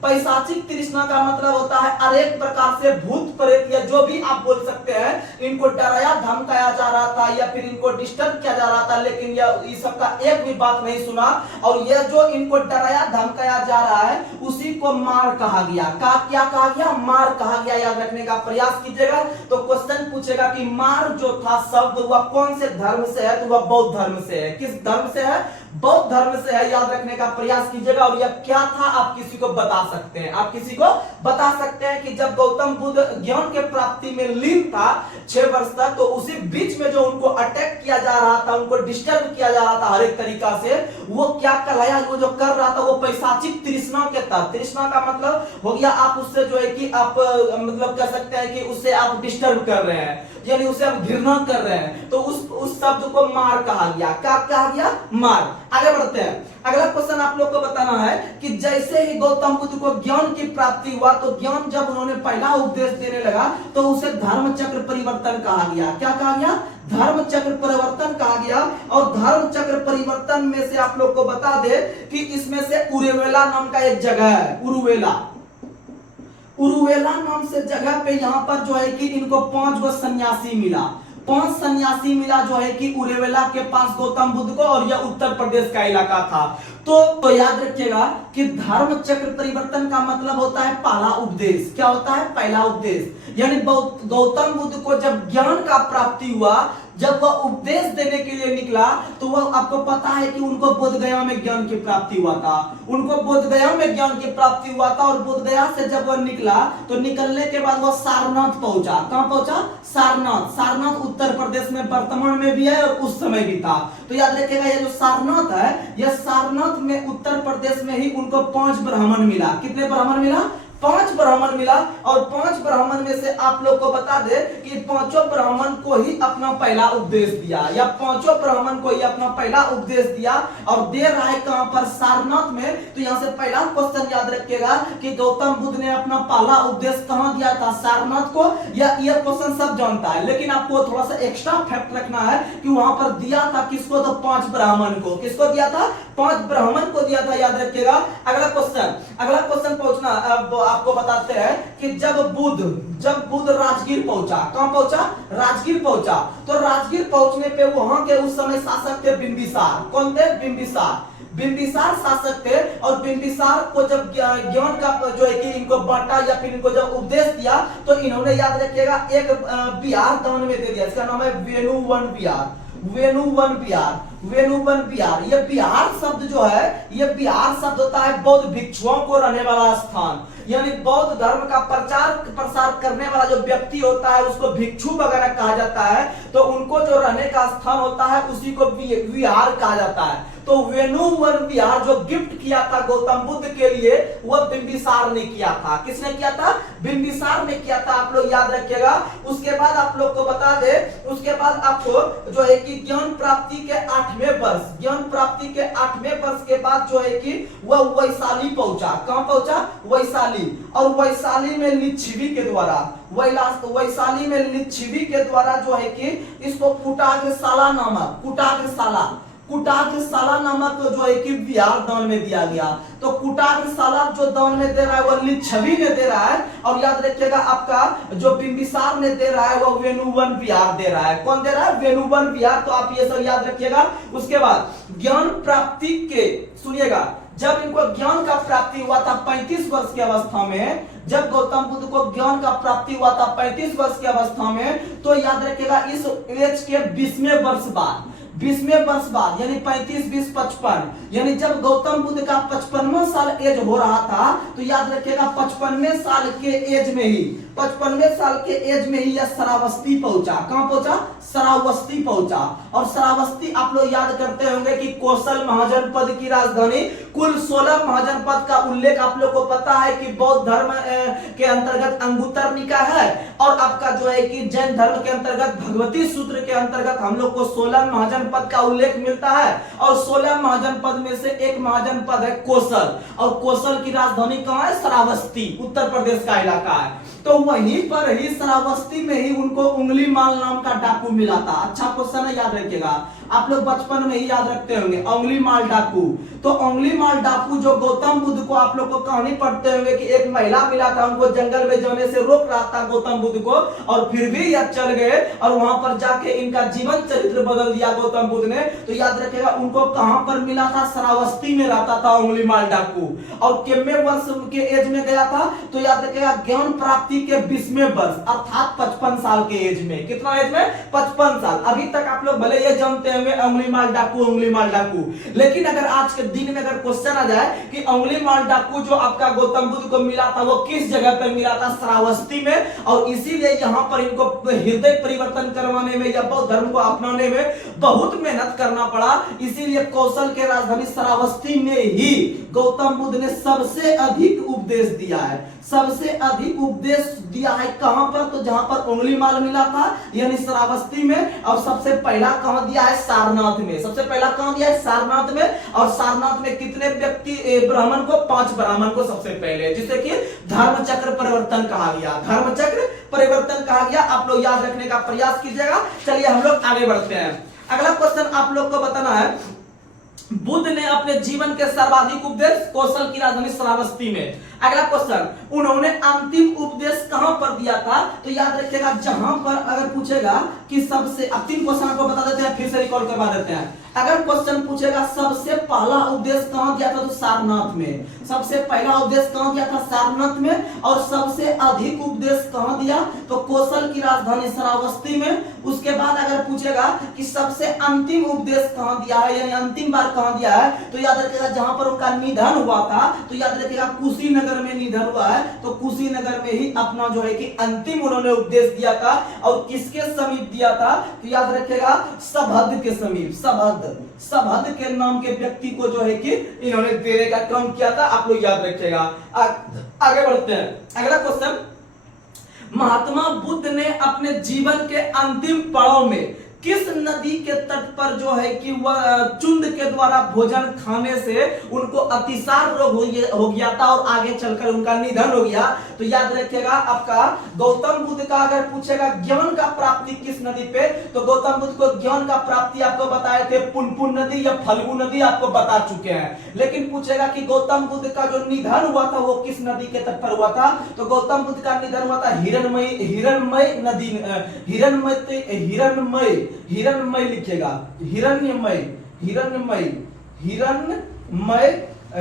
पैशाचिक तृष्णा का मतलब होता है अनेक प्रकार से भूत प्रेत या जो भी आप बोल सकते हैं, इनको डराया धमकाया जा रहा था या फिर इनको डिस्टर्ब किया जा रहा था, लेकिन यह इस सब का एक भी बात नहीं सुना। और यह जो इनको डराया धमकाया जा रहा है उसी को मार कहा गया। क्या कहा गया? मार कहा गया। याद रखने का प्रयास कीजिएगा। तो क्वेश्चन पूछेगा कि मार जो था शब्द वह कौन से धर्म से है? तो वह बौद्ध धर्म से है। किस धर्म से है? बौद्ध धर्म से है। याद रखने का प्रयास कीजिएगा। और यह क्या था आप किसी को बता सकते हैं, आप किसी को बता सकते हैं कि जब गौतम बुद्ध ज्ञान के प्राप्ति में लीन था 6 वर्ष तक, तो उसी बीच में जो उनको अटैक किया जा रहा था, उनको डिस्टर्ब किया जा रहा था हर एक तरीका से, वो क्या कहलाया? वो जो कर रहा था वो पैशाचिक तृष्णा के तहत। तृष्णा का मतलब हो गया आप उससे जो है कि आप मतलब कह सकते हैं कि उससे आप डिस्टर्ब कर रहे हैं, यानी उसे आप घृणा कर रहे हैं, तो उस शब्द को मार कहा गया। क्या कहा गया? मार। आगे बढ़ते हैं। अगला क्वेश्चन आप लोग को बताना है कि जैसे ही गौतम बुद्ध को ज्ञान की प्राप्ति हुआ तो ज्ञान जब उन्होंने पहला उपदेश देने लगा तो उसे धर्म चक्र परिवर्तन कहा गया। क्या कहा गया? धर्म चक्र परिवर्तन कहा गया। और धर्म चक्र परिवर्तन में से आप लोग को बता दे कि इसमें से उरुवेला नाम का एक जगह है। उरुवेला नाम से जगह पे यहाँ पर जो है कि इनको 5 गो सन्यासी मिला। 5 सन्यासी मिला जो है कि उरुवेला के पास गौतम बुद्ध को, और यह उत्तर प्रदेश का इलाका था। तो याद रखिएगा कि धर्म चक्र परिवर्तन का मतलब होता है पहला उपदेश। क्या होता है? पहला उपदेश। यानी गौतम बुद्ध को जब ज्ञान का प्राप्ति हुआ, जब वह उपदेश देने के लिए निकला, तो वह आपको पता है कि उनको बोधगया में ज्ञान की प्राप्ति हुआ था। और बोधगया से जब वह निकला तो निकलने के बाद वह सारनाथ पहुंचा। कहां पहुंचा? सारनाथ उत्तर प्रदेश में वर्तमान में भी है और उस समय भी था। तो याद रखिएगा ये जो सारनाथ है, यह सारनाथ में उत्तर प्रदेश में ही उनको 5 ब्राह्मण मिला। कितने ब्राह्मण मिला? 5 ब्राह्मण मिला। और 5 ब्राह्मण में से आप लोग को बता दे कि 5 ब्राह्मण को ही अपना पहला उपदेश दिया, या 5 ब्राह्मण को ही अपना पहला उपदेश दिया। और दे रहा है कहां पर? सारनाथ में। तो यहां से पहला क्वेश्चन याद रखिएगा कि गौतम बुद्ध ने अपना पहला उपदेश कहां दिया था? सारनाथ को। या यह क्वेश्चन सब जानता है, लेकिन आपको थोड़ा सा एक्स्ट्रा फैक्ट रखना है कि वहां पर दिया था किसको? तो 5 ब्राह्मण को। किसको दिया था? 5 ब्राह्मण को दिया था। याद रखिएगा। अगला क्वेश्चन पहुंचना आपको बताते हैं कि जब बुद्ध राजगीर पहुंचा। कहां पहुंचा? राजगीर पहुंचा। तो राजगीर पहुंचने पे वहां के उस समय शासक थे बिंबिसार। कौन थे? बिंबिसार शासक थे। और बिंबिसार को जब ज्ञान का जो है कि इनको बांटा या फिर इनको जब उपदेश दिया, तो इन्होंने याद रखिएगा एक बिहार दान में दे दिया। इसका नाम है वेणुवन बिहार। ये बिहार शब्द जो है, ये बिहार शब्द होता है बौद्ध भिक्षुओं को रहने वाला स्थान। यानी बौद्ध धर्म का प्रचार प्रसार करने वाला जो व्यक्ति होता है उसको भिक्षु वगैरह कहा जाता है। तो उनको जो रहने का स्थान होता है उसी को विहार कहा जाता है। तो वेणुवन विहार जो गिफ्ट किया था गौतम बुद्ध के लिए, वह बिंबिसार ने किया था। किसने किया था? बिंबिसार ने किया था। आप लोग याद रखिएगा। उसके बाद आप लोग को बता दे, उसके बाद आपको जो है कि ज्ञान प्राप्ति के 8वें वर्ष, ज्ञान प्राप्ति के 8वें वर्ष के बाद जो है कि वह वैशाली पहुंचा। कहां पहुंचा? वैशाली। और वैशाली में लिच्छवी के द्वारा, वैशाली में लिच्छवी के द्वारा जो है कि इसको कुटाग्रशाला नामक जो है कि विहार दान में दिया गया। तो कुटाग्रशाला जो दान में दे रहा है वह लिच्छवी ने दे रहा है, और याद रखिएगा आपका जो बिंबिसार ने दे रहा है वह वेणुवन विहार दे रहा है। कौन दे रहा है? वेणुवन विहार। तो आप ये सब याद रखिएगा। उसके बाद ज्ञान प्राप्ति के, सुनिएगा, जब इनको ज्ञान का प्राप्ति हुआ था 35 वर्ष की अवस्था में, जब गौतम बुद्ध को ज्ञान का प्राप्ति हुआ था 35 वर्ष की अवस्था में, तो याद रखिएगा इस एज के 20वें वर्ष बाद, 20वें वर्ष बाद, यानी 35, 20, 55, यानी जब गौतम बुद्ध का 55वां साल एज हो रहा था, तो याद रखिएगा 55वें साल के एज में ही, 55वें साल के एज में ही यह श्रावस्ती पहुंचा। कहां पहुंचा? श्रावस्ती पहुंचा। और श्रावस्ती आप लोग याद करते होंगे कि कौशल महाजनपद की राजधानी, कुल 16 महाजनपद का उल्लेख आप लोग को पता है कि बौद्ध धर्म के अंतर्गत अंगुत्तर निकाय है, और आपका जो है कि जैन धर्म के अंतर्गत भगवती सूत्र के अंतर्गत हम लोग को 16 महाजनपद का उल्लेख मिलता है। और 16 महाजनपद में से एक महाजनपद है कौशल, और कौशल की राजधानी कहां है? श्रावस्ती, उत्तर प्रदेश का इलाका है। तो वहीं पर ही श्रावस्ती में ही उनको उंगली माल नाम का डाकू मिला था। अच्छा क्वेश्चन है, याद रखिएगा, आप लोग बचपन में ही याद रखते होंगे उंगली माल डाकू। तो उंगली माल डाकू जो गौतम बुद्ध को, आप लोग को कहानी पढ़ते होंगे कि एक महिला मिला था, उनको जंगल में जाने से रोक रहा था गौतम बुद्ध को, और फिर भी यह चल गए और वहां पर जाके इनका जीवन चरित्र बदल दिया गौतम बुद्ध ने। तो याद रखिएगा उनको कहां पर मिला था? श्रावस्ती में रहता था उंगली माल डाकू। और कितने वर्ष के एज में गया था? तो याद रखिएगा ज्ञान प्राप्ति के 20वें वर्ष, अर्थात 55 साल के एज में। कितना एज में? 55 साल। अभी तक आप लोग भले ये जानते होंगे उंगली माल डाकू, उंगली माल डाकू, लेकिन अगर आज के दिन में अगर क्वेश्चन आ जाए कि उंगली माल डाकू जो आपका गौतम बुद्ध को मिला था वो किस जगह पे मिला था? श्रावस्ती में। और इसीलिए यहाँ पर इनको हृदय परिवर्तन करवाने में या बौद्ध धर्म को अपनाने में बहुत मेहनत करना पड़ा। इसीलिए कौशल के राजधानी श्रावस्ती में ही गौतम बुद्ध ने सबसे अधिक उपदेश दिया है, सबसे अधिक उपदेश दिया है। कहां पर? तो जहां पर उंगली माल मिला था यानी श्रावस्ती में। और सबसे पहला कहां दिया है? सारनाथ में। सबसे पहला कहां दिया है? सारनाथ में। और सारनाथ में कितने व्यक्ति ब्राह्मण को? 5 ब्राह्मण को सबसे पहले, जिसे कि धर्म चक्र परिवर्तन कहा गया, धर्म चक्र परिवर्तन कहा गया। आप लोग याद रखने का प्रयास कीजिएगा। चलिए हम लोग आगे बढ़ते हैं। अगला क्वेश्चन आप लोग को बताना है, बुद्ध ने अपने जीवन के सर्वाधिक उपदेश कौशल की राजधानी श्रावस्ती में। अगला क्वेश्चन, उन्होंने अंतिम उपदेश कहां पर दिया था? तो याद रखिएगा जहां पर अगर पूछेगा कि सबसे, अब 3 क्वेश्चन आपको बता देते हैं, फिर से रिकॉल करवा देते हैं। अगर क्वेश्चन पूछेगा सबसे पहला उपदेश कहां दिया था? तो सारनाथ में। सबसे पहला उपदेश कहां दिया था? सारनाथ में। और सबसे अधिक उपदेश कहां दिया? तो कौशल की राजधानी श्रावस्ती में। उसके बाद अगर पूछेगा कि सबसे अंतिम उपदेश कहां दिया है, यानी अंतिम बार कहां दिया है, तो याद रखिएगा जहां पर उनका निधन हुआ था, तो याद रखिएगा कुशीनगर में निधन हुआ है। तो कुशीनगर में ही अपना जो है कि अंतिम उन्होंने उपदेश दिया था। और किसके समीप दिया था? तो याद रखिएगा सबहद के समीप, सबहद के नाम के व्यक्ति को जो है कि इन्होंने देने का काम किया था। आप लोग याद रखिएगा। आगे बढ़ते हैं। अगला क्वेश्चन, महात्मा बुद्ध ने अपने जीवन के अंतिम पड़ाव में किस नदी के तट पर जो है कि वह चुंद के द्वारा भोजन खाने से उनको अतिसार रोग हो गया था और आगे चलकर उनका निधन हो गया? तो याद रखिएगा आपका गौतम बुद्ध का अगर पूछेगा ज्ञान का प्राप्ति किस नदी पे, तो गौतम बुद्ध को ज्ञान का प्राप्ति आपको बताए थे पुनपुन नदी या फल्गु नदी, आपको बता चुके हैं। लेकिन पूछेगा कि गौतम बुद्ध का जो निधन हुआ था वो किस नदी के तट पर हुआ था? तो गौतम बुद्ध का निधन हुआ था हिरण्मय नदी, हिरण्मय लिखिएगा,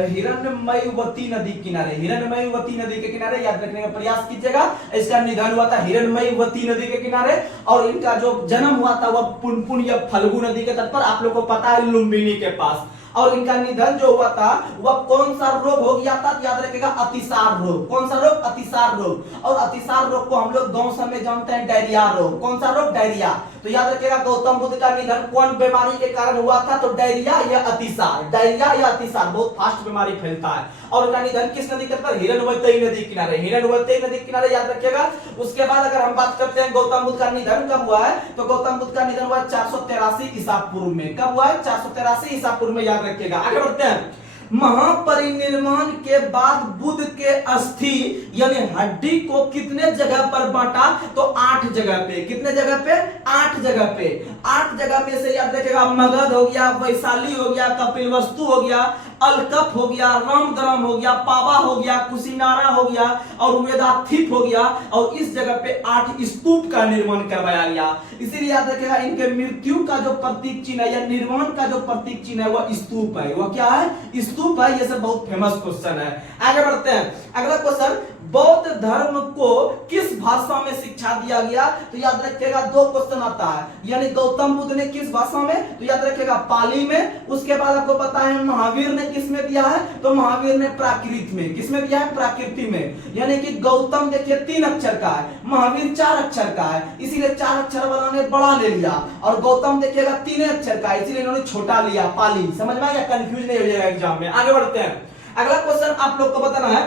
हिरण्मयवती नदी किनारे, हिरण्मयवती नदी के किनारे याद रखने का प्रयास कीजिएगा। इसका निधन हुआ था हिरण्मयवती नदी के किनारे, और इनका जो जन्म हुआ था वह पुनपुन या फल्गु नदी के तट पर, आप लोग को पता है लुम्बिनी के पास। और इनका निधन जो हुआ था वह कौन सा रोग हो गया था? याद रखिएगा, अतिसार रोग। कौन सा रोग? अतिसार रोग। और अतिसार रोग को हम लोग गांव सब में जानते हैं डायरिया रोग। कौन सा रोग? डायरिया। तो याद रखिएगा गौतम बुद्ध का निधन कौन बीमारी के कारण हुआ था? तो डायरिया या अतिसार। डायरिया या अतिसार बहुत फास्ट बीमारी फैलता है। और उनका निधन किस नदी के पर? हिरण्यवती नदी किनारे। हिरण्यवती नदी किनारे याद रखिएगा। उसके बाद अगर हम बात करते हैं गौतम बुद्ध का निधन कब हुआ है, तो गौतम बुद्ध का निधन हुआ 483 ईसा पूर्व में। कब हुआ है? 483 ईसा पूर्व में। याद रखिएगा। आगे बढ़ते हैं। महापरिनिर्वाण के बाद बुद्ध के अस्थि यानी हड्डी को कितने जगह पर बांटा? तो 8 जगह पे। कितने जगह पे? 8 जगह पे। 8 जगह पे से याद रखिएगा, मगध हो गया, वैशाली हो गया, कपिलवस्तु हो गया, अलकप हो गया, रामग्राम हो गया, पावा हो गया, कुशीनारा हो गया और वेदाथिप हो गया। और इस जगह पे 8 स्तूप का निर्माण करवाया गया। इसीलिए याद रखिएगा, इनके मृत्यु का जो प्रतीक चिन्ह है या निर्माण का जो प्रतीक चिन्ह है वह स्तूप है। वह क्या है? स्तूप है। ये सब बहुत फेमस क्वेश्चन है। आगे बढ़ते हैं। अगला क्वेश्चन, बौद्ध धर्म को किस भाषा में शिक्षा दिया गया? तो याद रखिएगा 2 क्वेश्चन आता है। यानी गौतम बुद्ध ने किस भाषा में? तो याद रखिएगा पाली में। उसके बाद आपको पता है महावीर ने किस में दिया है? तो महावीर ने प्राकृत में। किस में दिया है? प्राकृति में। यानी कि गौतम देखिए 3 अक्षर का है, महावीर 4 अक्षर का है, इसीलिए 4 अक्षर वाला ने बड़ा ले लिया। और गौतम देखिएगा 3 अक्षर का है, इसीलिए इन्होंने छोटा लिया, पाली। समझ में आ गया? कंफ्यूज नहीं हो जाएगा एग्जाम में। आगे बढ़ते हैं। अगला क्वेश्चन आप लोग को बताना है।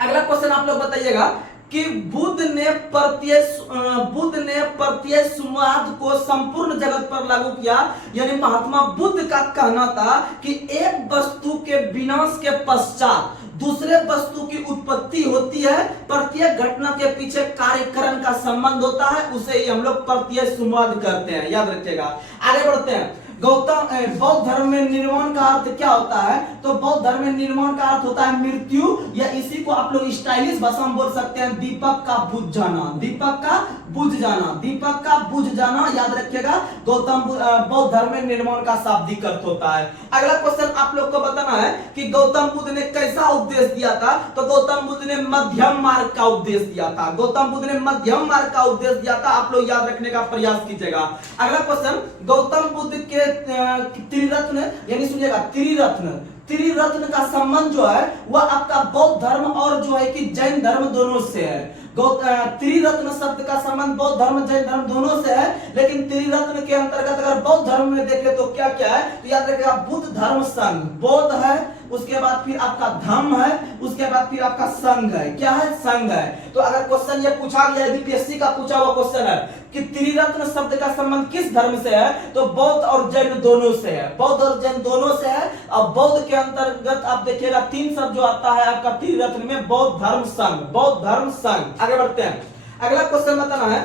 अगला क्वेश्चन आप लोग बताइएगा कि बुद्ध ने प्रत्ययवाद को संपूर्ण जगत पर लागू किया। यानी महात्मा बुद्ध का कहना था कि एक वस्तु के विनाश के पश्चात दूसरे वस्तु की उत्पत्ति होती है, प्रत्येक घटना के पीछे कार्यकरण का संबंध होता है, उसे ही हम लोग प्रत्ययवाद कहते हैं। याद रखिएगा। आगे बढ़ते हैं। बौद्ध धर्म में निर्वाण का अर्थ क्या होता है? तो बौद्ध धर्म में निर्वाण का अर्थ होता है मृत्यु, या इसी को आप लोग स्टाइलिश भाषा में बोल सकते हैं दीपक का बुझ जाना। दीपक का बुझ जाना। दीपक का बुझ जाना। याद रखिएगा, बौद्ध धर्म में निर्वाण का शाब्दिक अर्थ होता है। अगला क्वेश्चन आप लोग को बताना है कि गौतम बुद्ध ने कैसा उपदेश दिया था? तो गौतम बुद्ध ने मध्यम मार्ग का उपदेश दिया था। गौतम बुद्ध ने मध्यम मार्ग का उपदेश दिया था। आप लोग याद रखने का प्रयास कीजिएगा। अगला क्वेश्चन, गौतम बुद्ध के त्रिरत्न यानी सुनिएगा त्रिरत्न का संबंध जो है वह आपका बौद्ध धर्म और जो है कि जैन धर्म दोनों से है। त्रिरत्न शब्द का संबंध बौद्ध धर्म जैन धर्म दोनों से है, लेकिन त्रिरत्न के अंतर्गत अगर बौद्ध धर्म में देखें तो क्या क्या है? तो याद रखिएगा, बुद्ध धर्म संघ, बौद्ध है, उसके बाद फिर आपका धम्म है, उसके बाद फिर आपका संघ है। क्या है? संघ है। तो अगर क्वेश्चन ये पूछा गया बीपीएससी का पूछा हुआ क्वेश्चन है कि त्रिरत्न शब्द का संबंध किस धर्म से है, तो बौद्ध और जैन दोनों से है। बौद्ध और जैन दोनों से है। और बौद्ध के अंतर्गत आप देखिएगा 3 शब्द जो आता है आपका त्रिरत्न में, बौद्ध धर्म संघ, बौद्ध धर्म संघ। आगे बढ़ते हैं। अगला क्वेश्चन बताना है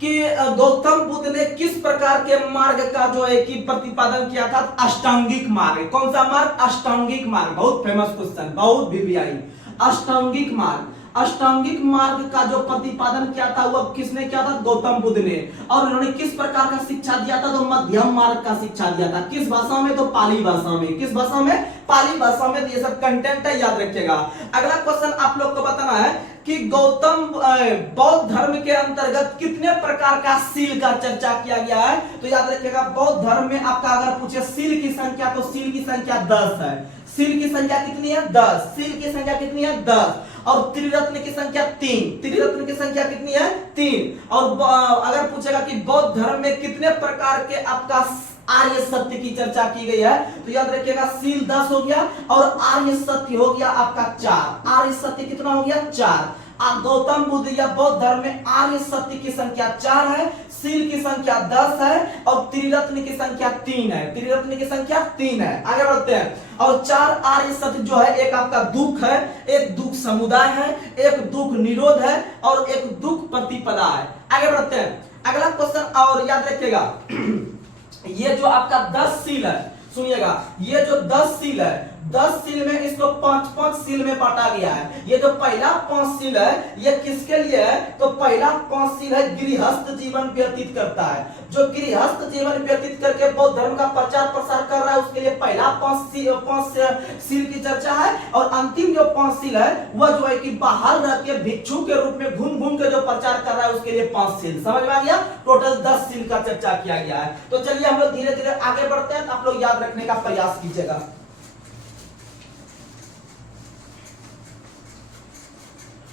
कि गौतम बुद्ध ने किस प्रकार के मार्ग का जो है कि प्रतिपादन किया था? अष्टांगिक मार्ग। कौन सा मार्ग? अष्टांगिक मार्ग। बहुत फेमस क्वेश्चन, बहुत वीवीआई। अष्टांगिक मार्ग। अष्टांगिक मार्ग का जो प्रतिपादन किया था वह किसने किया था? गौतम बुद्ध ने। और उन्होंने किस प्रकार का शिक्षा दिया था? तो मध्यम मार्ग का शिक्षा दिया था। किस भाषा में? तो पाली भाषा में। किस भाषा में? पाली भाषा में। ये सब कंटेंट है, याद रखिएगा। अगला क्वेश्चन आप लोग को बताना है कि गौतम बौद्ध धर्म के अंतर्गत कितने प्रकार का सील का चर्चा किया गया है? तो याद रखिएगा, बौद्ध धर्म में आपका अगर पूछे सील की संख्या, तो सील की संख्या 10 है। सील की संख्या कितनी है? 10। सील की संख्या कितनी है? 10। और त्रिरत्न की संख्या 3। त्रिरत्न की संख्या कितनी है? 3। और अगर पूछेगा कि बौद्ध धर्म में कितने प्रकार के आपका आर्य सत्य की चर्चा की गई है, तो याद रखिएगा सील 10 हो गया और आर्य सत्य हो गया आपका 4। आर्य सत्य कितना हो गया? 4। गौतम बुद्ध या बौद्ध धर्म में आर्य सत्य की संख्या 4 है, सील की संख्या 10 है और त्रिरत्न की संख्या 3 है। त्रिरत्न की संख्या 3 है। आगे बढ़ते हैं। और 4 आर्य सत्य जो है, एक आपका दुख है, एक दुख समुदाय है, एक दुख निरोध है और एक दुख प्रतिपदा है। आगे बढ़ते हैं। अगला क्वेश्चन और याद रखिएगा, ये जो आपका 10 सील है, सुनिएगा, ये जो 10 सील है 10 सील में इसको 5-5 सील में बांटा गया है। ये जो पहला 5 सील है ये किसके लिए है? तो पहला 5 सील है गृहस्थ जीवन व्यतीत करता है। जो गृहस्थ जीवन व्यतीत करके बौद्ध धर्म का प्रचार प्रसार कर रहा है उसके लिए पहला 5 सील की चर्चा है। और अंतिम जो 5 सील है वह जो है कि बाहर रह के भिक्षु के रूप में घूम घूम के जो प्रचार कर रहा है उसके लिए 5 सील। समझ में आ गया? टोटल 10 सील का चर्चा किया गया है। तो चलिए हम लोग धीरे धीरे आगे बढ़ते हैं, तो आप लोग याद रखने का प्रयास कीजिएगा।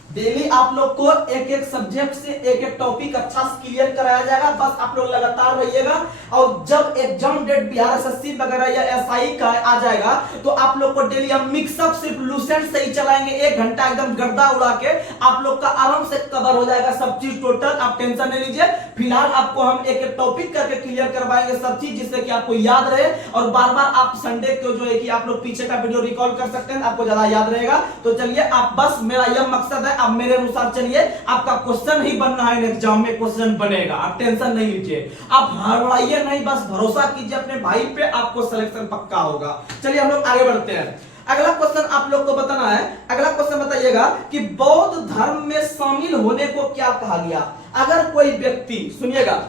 डेली आप लोग को एक एक सब्जेक्ट से एक एक टॉपिक अच्छा से क्लियर कराया जाएगा, बस आप लोग लगातार रहिएगा। और जब एग्जाम डेट बिहार एसएससी वगैरह या एसआई का आ जाएगा तो आप लोग को डेली हम मिक्सअप सिर्फ लूसेंट से ही चलाएंगे, 1 घंटा एकदम गर्दा उड़ा के आप लोग का आराम से कवर हो जाएगा सब चीज टोटल। आप टेंशन नहीं लीजिए, फिलहाल आपको हम एक एक टॉपिक करके क्लियर करवाएंगे सब चीज, जिससे कि आपको याद रहे। और बार बार आप संडे को जो है कि आप लोग पीछे का वीडियो रिकॉल कर सकते हैं, आपको ज्यादा याद रहेगा। तो चलिए आप बस, मेरा यह मकसद है, अब मेरे अनुसार चलिए, आपका क्वेश्चन ही बनना है, एग्जाम में क्वेश्चन बनेगा, आप टेंशन नहीं लीजिए, आप हड़बड़ाइए नहीं, बस भरोसा कीजिए अपने भाई पे, आपको सिलेक्शन पक्का होगा। चलिए हम लोग आगे बढ़ते हैं। अगला क्वेश्चन आप लोग को बताना है। अगला क्वेश्चन बताइएगा कि बौद्ध धर्म में शामिल होने को क्या कहा गया? अगर कोई व्यक्ति, सुनिएगा,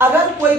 अगर कोई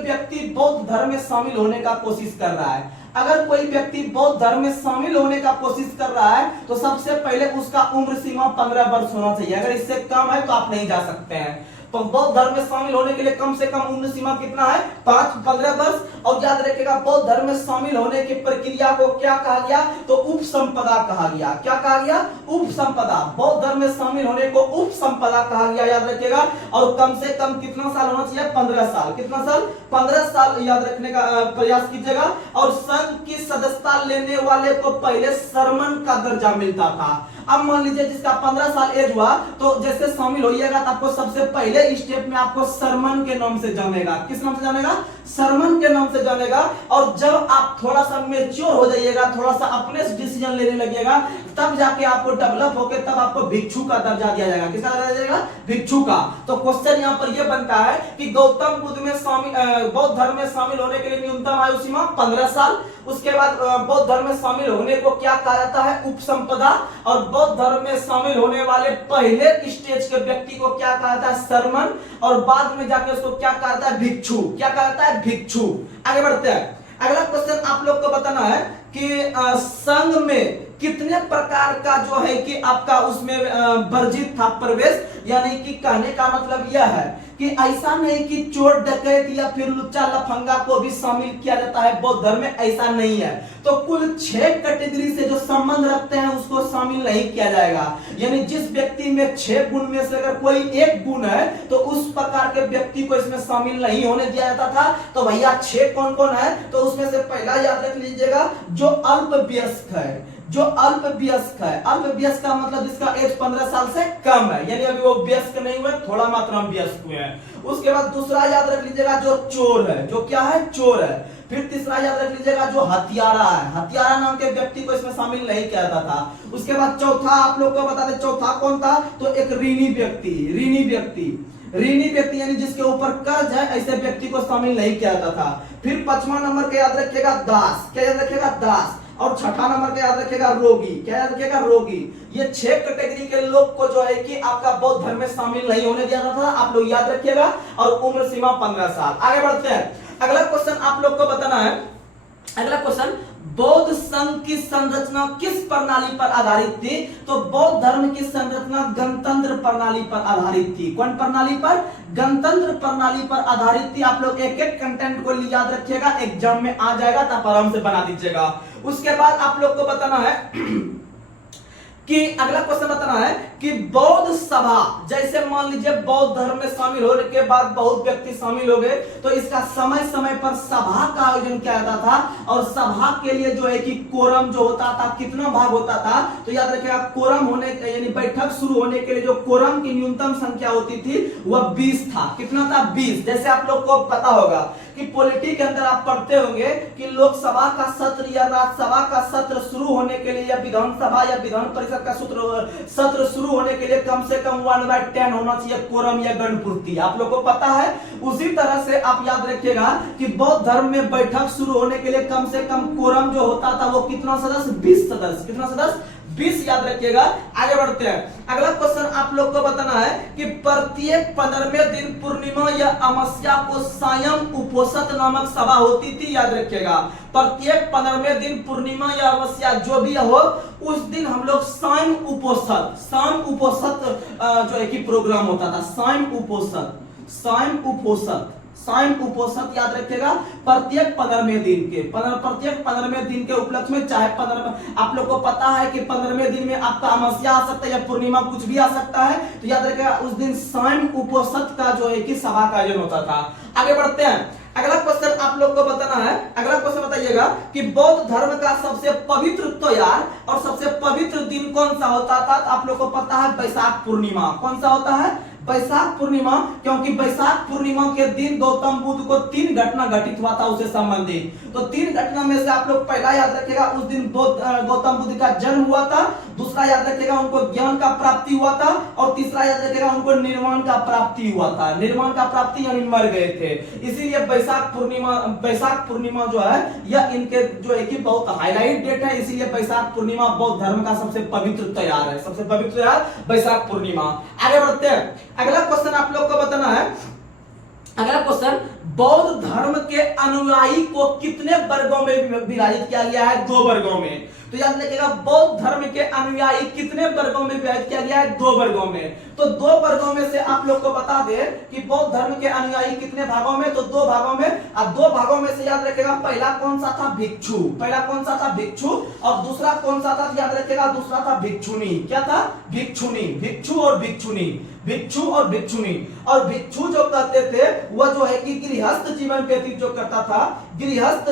व्यक्ति बौद्ध धर्म में शामिल होने का कोशिश कर रहा है, अगर कोई व्यक्ति बौद्ध धर्म में शामिल होने का कोशिश कर रहा है तो सबसे पहले उसका उम्र सीमा 15 वर्ष होना चाहिए। अगर इससे कम है तो आप नहीं जा सकते हैं। तो बौद्ध धर्म में शामिल होने के लिए कम से कम उम्र सीमा कितना है? 15 वर्ष। और याद रखिएगा बौद्ध धर्म में शामिल होने की प्रक्रिया को क्या कहा गया? तो उपसंपदा कहा गया। क्या कहा गया? उपसंपदा। बौद्ध धर्म में शामिल होने को उपसंपदा कहा गया, याद रखिएगा। और कम से कम कितना साल होना चाहिए? 15 साल। कितना साल? 15 साल याद रखने का प्रयास कीजिएगा। और संघ की सदस्यता लेने वाले को पहले सरमन का दर्जा मिलता था। अब मान लीजिए जिसका 15 साल एज हुआ तो जैसे शामिल होइएगा तो आपको सबसे पहले स्टेप में आपको सरमन के नाम से जानेगा। किस नाम से जानेगा? सरमन के नाम से जानेगा। और जब आप थोड़ा सा मैच्योर हो जाइएगा, थोड़ा सा अपने से डिसीजन लेने लगेगा, तब जाके आपको डेवलप होके तब आपको भिक्षु का दर्जा दिया जाएगा। किसका दर्जा दिया जाएगा? भिक्षु का। तो क्वेश्चन यहाँ पर यह बनता है कि गौतम बुद्ध में बौद्ध धर्म में शामिल होने के लिए न्यूनतम आयु सीमा 15 साल। उसके बाद बौद्ध धर्म में शामिल होने को क्या कहा जाता है? उपसंपदा। और बौद्ध धर्म में शामिल होने वाले पहले स्टेज के व्यक्ति को क्या कहा जाता है? सरमन। और बाद में जाके उसको क्या कहा जाता है? भिक्षु। क्या कहा जाता है? भिक्षु। आगे बढ़ते हैं। अगला क्वेश्चन आप लोग को बताना है कि संघ में कितने प्रकार का जो है कि आपका उसमें वर्जित था प्रवेश। यानी कि कहने का मतलब यह है कि ऐसा नहीं कि चोर डकैत या फिर लुच्चा लफंगा को भी शामिल किया जाता है बौद्ध धर्म में, ऐसा नहीं है। तो कुल 6 कैटेगरी से जो संबंध रखते हैं उसको शामिल नहीं किया जाएगा। यानी जिस व्यक्ति में 6 गुण में से अगर कोई एक गुण है तो उस प्रकार के व्यक्ति को इसमें शामिल नहीं होने दिया जाता था। तो भैया 6 कौन कौन है? तो उसमें से पहला याद रख लीजिएगा, जो अल्पवयस्क है। जो अल्पवयस्क है, अल्पवयस्क का मतलब जिसका एज 15 साल से कम है, यानी अभी वो वयस्क नहीं हुए, थोड़ा मात्रा में वयस्क हुए हैं। उसके बाद दूसरा याद रख लीजिएगा जो चोर है। जो क्या है? चोर है। फिर तीसरा याद रख लीजिएगा जो हत्यारा है। हत्यारा नाम के व्यक्ति को इसमें शामिल नहीं किया जाता था। उसके बाद चौथा आप लोग को बता दें, चौथा कौन था? तो एक ऋणी व्यक्ति। ऋणी व्यक्ति यानी जिसके ऊपर कर्ज है, ऐसे व्यक्ति को शामिल नहीं किया जाता था। फिर 5वां नंबर के याद रखिएगा दास। क्या याद रखिएगा? दास। और 6ठा नंबर के याद रखिएगा रोगी। क्या याद रखिएगा? रोगी। ये 6 कैटेगरी के लोग को जो है कि आपका बौद्ध धर्म में शामिल नहीं होने दिया जाता था, आप लोग याद रखिएगा। और उम्र सीमा 15 साल। आगे बढ़ते हैं। अगला क्वेश्चन आप लोग को बताना है। अगला क्वेश्चन, बौद्ध संघ की संरचना किस प्रणाली पर आधारित थी? तो बौद्ध धर्म की संरचना गणतंत्र प्रणाली पर आधारित थी। कौन प्रणाली पर? गणतंत्र प्रणाली पर आधारित थी। आप लोग एक एक कंटेंट को याद रखिएगा, एग्जाम में आ जाएगा तो आप आराम से बना दीजिएगा। उसके बाद आप लोग को बताना है कि अगला क्वेश्चन बताना है कि बौद्ध सभा, जैसे मान लीजिए बौद्ध धर्म में शामिल होने के बाद बहुत व्यक्ति शामिल हो गए, तो इसका समय समय पर सभा का आयोजन किया जाता था। और सभा के लिए जो है कि कोरम जो होता था, कितना भाग होता था? तो याद रखिएगा कोरम होने यानी बैठक शुरू होने के लिए जो कोरम की न्यूनतम संख्या होती थी वह 20 था। कितना था? 20। जैसे आप लोग को पता होगा कि पॉलिटी के अंदर आप पढ़ते होंगे कि लोकसभा का सत्र या राज्यसभा का सत्र शुरू होने के लिए या विधानसभा या विधान परिषद का सत्र शुरू होने के लिए कम से कम 1/10 होना चाहिए कोरम या गणपूर्ति। आप लोग को पता है। उसी तरह से आप याद रखिएगा कि बौद्ध धर्म में बैठक शुरू होने के लिए कम से कम कोरम जो होता था वो कितना सदस्य, 20 सदस्य। कितना सदस्य, 20 याद रखिएगा। आगे बढ़ते हैं। अगला क्वेश्चन आप लोग को बताना है कि प्रत्येक 15वें दिन पूर्णिमा या अमावस्या को सायं उपोषित नामक सभा होती थी। याद रखिएगा, प्रत्येक 15वें दिन पूर्णिमा या अमावस्या जो भी हो उस दिन हम लोग सायं उपोषित जो है कि प्रोग्राम होता था। सायं उपोषित याद रखिएगा। प्रत्येक 15वें दिन के उपलक्ष्य में, चाहे 15 आप लोग को पता है कि 15वें दिन में आपका अमावस्या आ सकता है या पूर्णिमा कुछ भी आ सकता है, तो याद रखिएगा उस दिन सायं उपोषित का जो है कि सभा का आयोजन होता था। आगे बढ़ते हैं। अगला क्वेश्चन आप लोग को बताना है। अगला क्वेश्चन बताइएगा कि बौद्ध धर्म का सबसे पवित्र त्योहार और सबसे पवित्र दिन कौन सा होता था। तो आप लोग को पता है बैसाख पूर्णिमा। कौन सा होता है, बैसाख पूर्णिमा, क्योंकि बैसाख पूर्णिमा के दिन गौतम बुद्ध को 3 घटना घटित हुआ था उससे संबंधित। तो 3 घटना में से आप लोग पहला याद रखिएगा उस दिन गौतम बुद्ध का जन्म हुआ था, दूसरा याद रखिएगा उनको ज्ञान का प्राप्ति हुआ था, और तीसरा याद रखिएगा उनको निर्वाण का प्राप्ति हुआ था। निर्वाण का प्राप्ति यानी मर गए थे। इसीलिए बैसाख पूर्णिमा जो है यह इनके जो है कि बहुत हाईलाइट डेट है। इसीलिए बैसाख पूर्णिमा बौद्ध धर्म का सबसे पवित्र त्योहार है। सबसे पवित्र त्योहार बैसाख पूर्णिमा। आगे बढ़ते हैं। अगला क्वेश्चन आप लोग को बताना है। अगला क्वेश्चन, बौद्ध धर्म के अनुयायी को कितने वर्गों में विभाजित किया गया है। 2 वर्गों में। तो याद रखिएगा बौद्ध धर्म के अनुयायी कितने वर्गों में विभाजित किया गया है, 2 वर्गों में। तो 2 वर्गों में से आप लोग को बता दे कि बौद्ध धर्म के अनुयायी कितने भागों में, तो 2 भागों में। और 2 भागों में से याद रखिएगा पहला कौन सा था, भिक्षु। पहला कौन सा था, भिक्षु। और दूसरा कौन सा था, याद रखिएगा दूसरा था भिक्षुनी। क्या था, भिक्षुनी। भिक्षु और भिक्षुनी, भिक्षु और भिक्षुनी। और भिक्षु जो कहते थे वह जो है कि गृहस्थ जीवन व्यतीत जो करता था, गृहस्थ